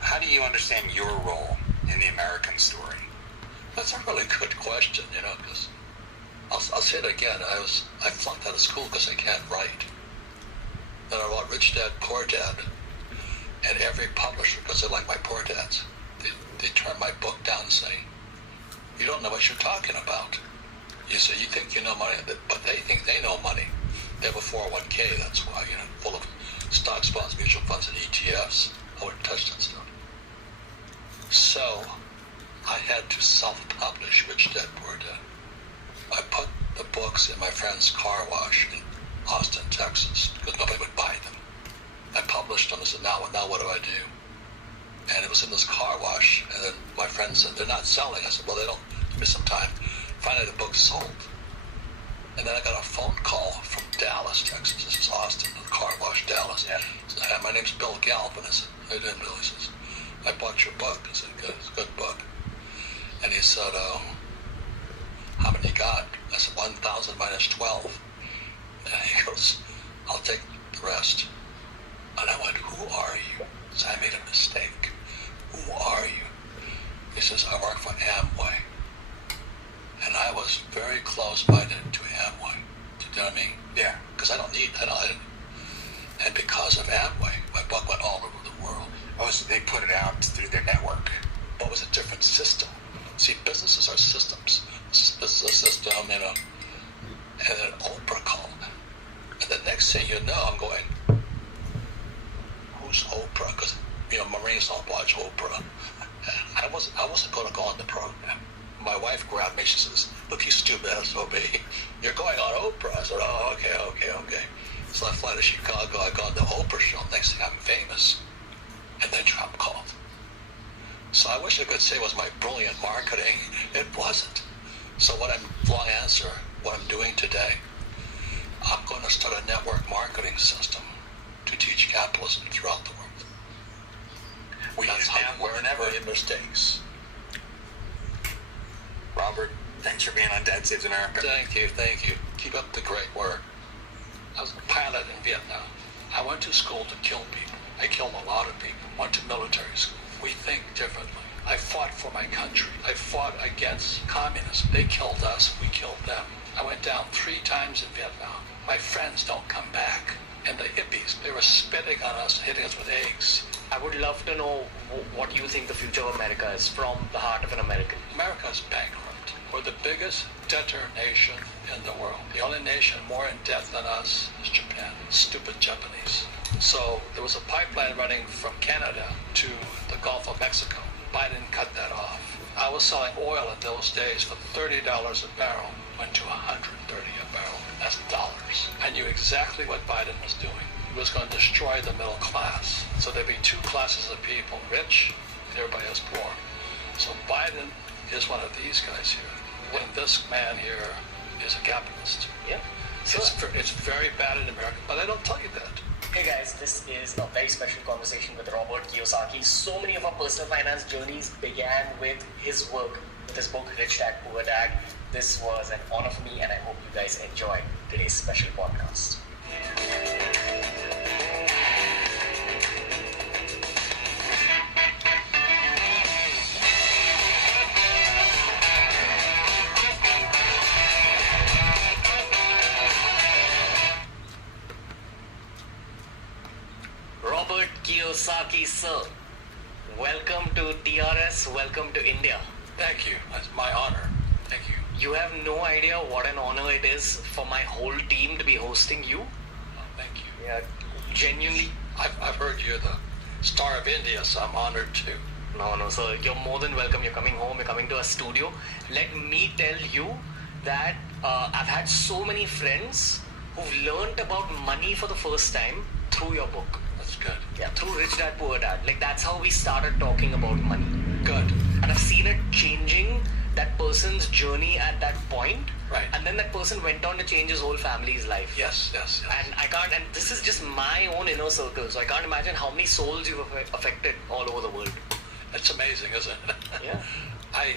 How do you understand your role in the American story? That's a really good question, because I'll say it again. I flunked out of school because I can't write. Then I wrote Rich Dad, Poor Dad, and every publisher, because they like my poor dads, they turn my book down saying, you don't know what you're talking about. You say you think you know money, but they think they know money. They have a 401k, that's why, full of stocks, bonds, mutual funds, and ETFs. I wouldn't touch that stuff. So I had to self-publish Rich Dad, Poor Dad. I put the books in my friend's car wash in Austin, Texas, because nobody would buy them. I published them and said, now what do I do? And it was in this car wash, and then my friend said, they're not selling. I said, well, they don't. Give me some time. Finally, the book sold. And then I got a phone call from Dallas, Texas. This is Austin, the car wash, Dallas. Yeah. So, my name's Bill Galvin. I said, how you doing, Bill? He says, I bought your book. I said, good. It's a good book. And he said, how many you got? I said, 1,000 minus 12. And he goes, I'll take the rest. And I went, who are you? He said, I made a mistake. Who are you? He says, I work for Amway. And I was very close-minded to Amway. Do you know what I mean? Yeah. Because I don't need that. And because of Amway, my book went all over the world. Oh, so they put it out through their network. But it was a different system. See, businesses are systems. This is a system, you know. And then Oprah called. And the next thing you know, I'm going, who's Oprah? Because, you know, Marines don't watch Oprah. I wasn't going to go on the program. My wife grabbed me. She says, look, you stupid SOB. You're going on Oprah. I said, oh, okay. So I fly to Chicago. I go on the Oprah show. Next thing I'm famous. And then Trump called. So I wish I could say it was my brilliant marketing. It wasn't. So what I'm doing today, I'm going to start a network marketing system to teach capitalism throughout the world. That's how we're never in mistakes. Robert, thanks for being on Dad Saves America. Thank you. Keep up the great work. I was a pilot in Vietnam. I went to school to kill people. I killed a lot of people. Went to military school. We think differently. I fought for my country. I fought against communists. They killed us. We killed them. I went down 3 times in Vietnam. My friends don't come back. And the hippies, they were spitting on us, hitting us with eggs. I would love to know what you think the future of America is from the heart of an American. America is bankrupt. We're the biggest debtor nation in the world. The only nation more in debt than us is Japan. Stupid Japanese. So there was a pipeline running from Canada to the Gulf of Mexico. Biden cut that off. I was selling oil in those days for $30 a barrel. Went to $130 a barrel. That's dollars. I knew exactly what Biden was doing. He was going to destroy the middle class. So there'd be 2 classes of people, rich, and everybody else poor. So Biden is one of these guys here. And this man here is a capitalist. Yeah. So It's very bad in America, but I don't tell you that. hey guys, this is a very special conversation with Robert Kiyosaki. So many of our personal finance journeys began with his work, with his book Rich Dad Poor Dad. This was an honor for me, and I hope you guys enjoyed today's special podcast. Robert Kiyosaki, sir. Welcome to TRS, welcome to India. Thank you. That's my honor. Thank you. You have no idea what an honor it is for my whole team to be hosting you. Oh, thank you. Yeah, genuinely. I've heard you're the star of India, so I'm honored too. No, sir. You're more than welcome. You're coming home. You're coming to our studio. Let me tell you that I've had so many friends who've learned about money for the first time through your book. That's good. Yeah, through Rich Dad Poor Dad. Like, that's how we started talking about money. Good. And I've seen it changing that person's journey at that point. Right. And then that person went on to change his whole family's life. Yes. And this is just my own inner circle, so I can't imagine how many souls you've affected all over the world. It's amazing, isn't it? Yeah. I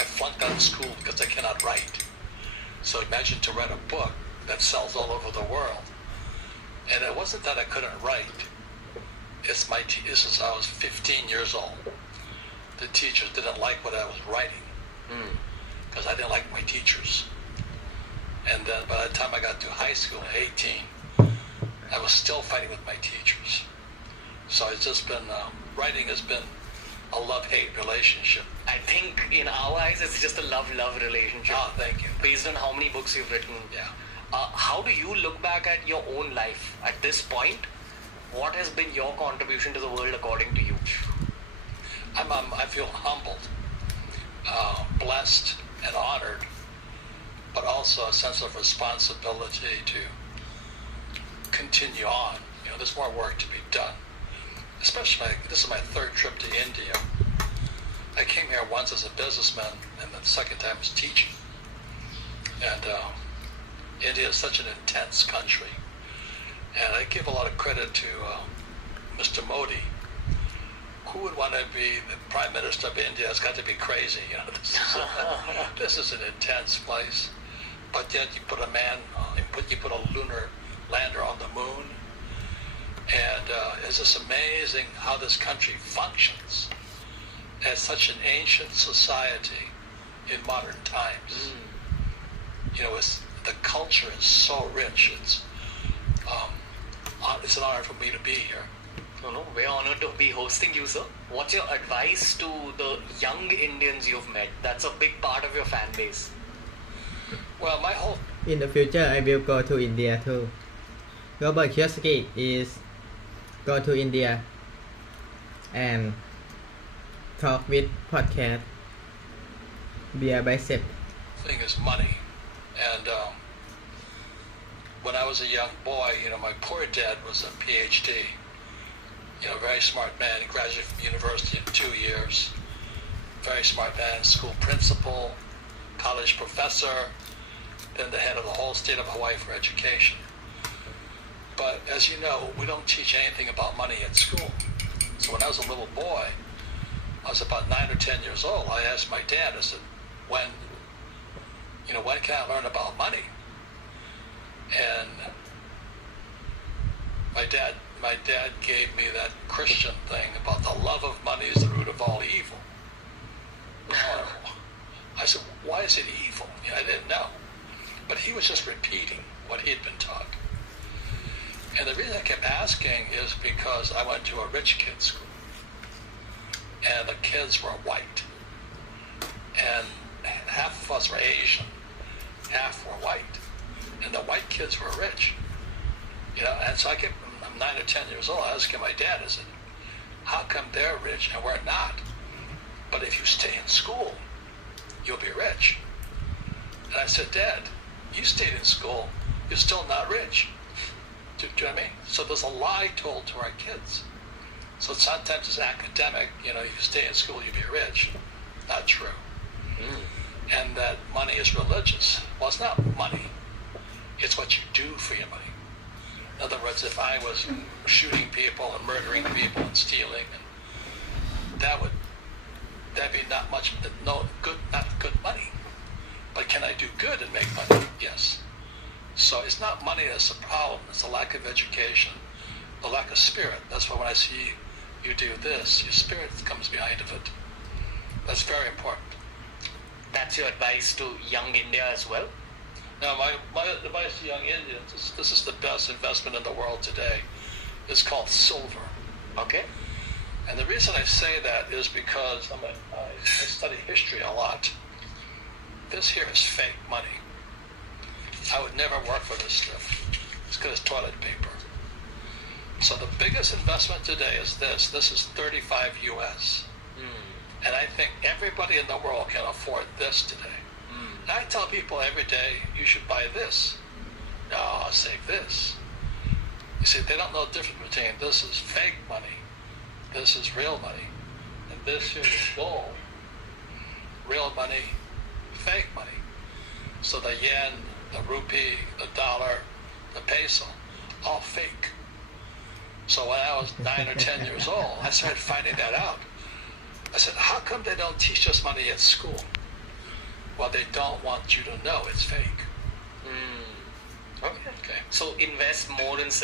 flunked out of school because I cannot write. So imagine to write a book that sells all over the world. And it wasn't that I couldn't write. This is I was 15 years old. The teachers didn't like what I was writing because I didn't like my teachers. And then by the time I got to high school at 18, I was still fighting with my teachers. So it's just been, writing has been a love-hate relationship. I think in our eyes, it's just a love-love relationship. Oh, thank you. Based on how many books you've written. Yeah. How do you look back at your own life at this point? What has been your contribution to the world according to you? I feel humbled, blessed, and honored, but also a sense of responsibility to continue on. You know, there's more work to be done. Especially, this is my 3rd trip to India. I came here once as a businessman, and the second time as teaching. And India is such an intense country. And I give a lot of credit to Mr. Modi. Who would want to be the Prime Minister of India? It's got to be crazy. You know, this is an intense place. But yet you put a lunar lander on the moon. And it's just amazing how this country functions as such an ancient society in modern times. You know, the culture is so rich. It's an honor for me to be here. No, we're honored to be hosting you, sir. What's your advice to the young Indians you've met? That's a big part of your fan base. Well, my whole In the future, I will go to India too. Global Curiosity is go to India and talk with podcast via bicep. thing is money. And when I was a young boy, you know, my poor dad was a PhD. You know, very smart man. He graduated from university in 2 years. Very smart man, school principal, college professor, then the head of the whole state of Hawaii for education. But as you know, we don't teach anything about money at school. So when I was a little boy, I was about 9 or 10 years old, I asked my dad, I said, when can I learn about money? And my dad gave me that Christian thing about the love of money is the root of all evil. I said, why is it evil? I didn't know. But he was just repeating what he had been taught. And the reason I kept asking is because I went to a rich kids' school. And the kids were white. And half of us were Asian. Half were white. And the white kids were rich. You know, and so I'm 9 or 10 years old, I was asking my dad, I said, how come they're rich and we're not? But if you stay in school, you'll be rich. And I said, Dad, you stayed in school, you're still not rich. Do you know what I mean? So there's a lie told to our kids. So sometimes it's academic, you know, if you stay in school, you'll be rich. Not true. And that money is religious. Well, it's not money. It's what you do for your money. In other words, if I was shooting people and murdering people and stealing, that'd be not good money. But can I do good and make money? Yes. So it's not money that's the problem. It's the lack of education, the lack of spirit. That's why when I see you do this, your spirit comes behind of it. That's very important. That's your advice to young India as well? Now, my advice to young Indians, this is the best investment in the world today. It's called silver. Okay. And the reason I say that is because I study history a lot. This here is fake money. I would never work for this stuff. It's because it's toilet paper. So the biggest investment today is this. This is 35 US. And I think everybody in the world can afford this today. And I tell people every day, you should buy this. No, I'll save this. You see, they don't know the difference between this is fake money, this is real money, and this here is gold. Real money, fake money. So the yen, the rupee, the dollar, the peso, all fake. So when I was 9 or 10 years old, I started finding that out. I said, how come they don't teach us money at school? Well, they don't want you to know it's fake. Okay. So invest more in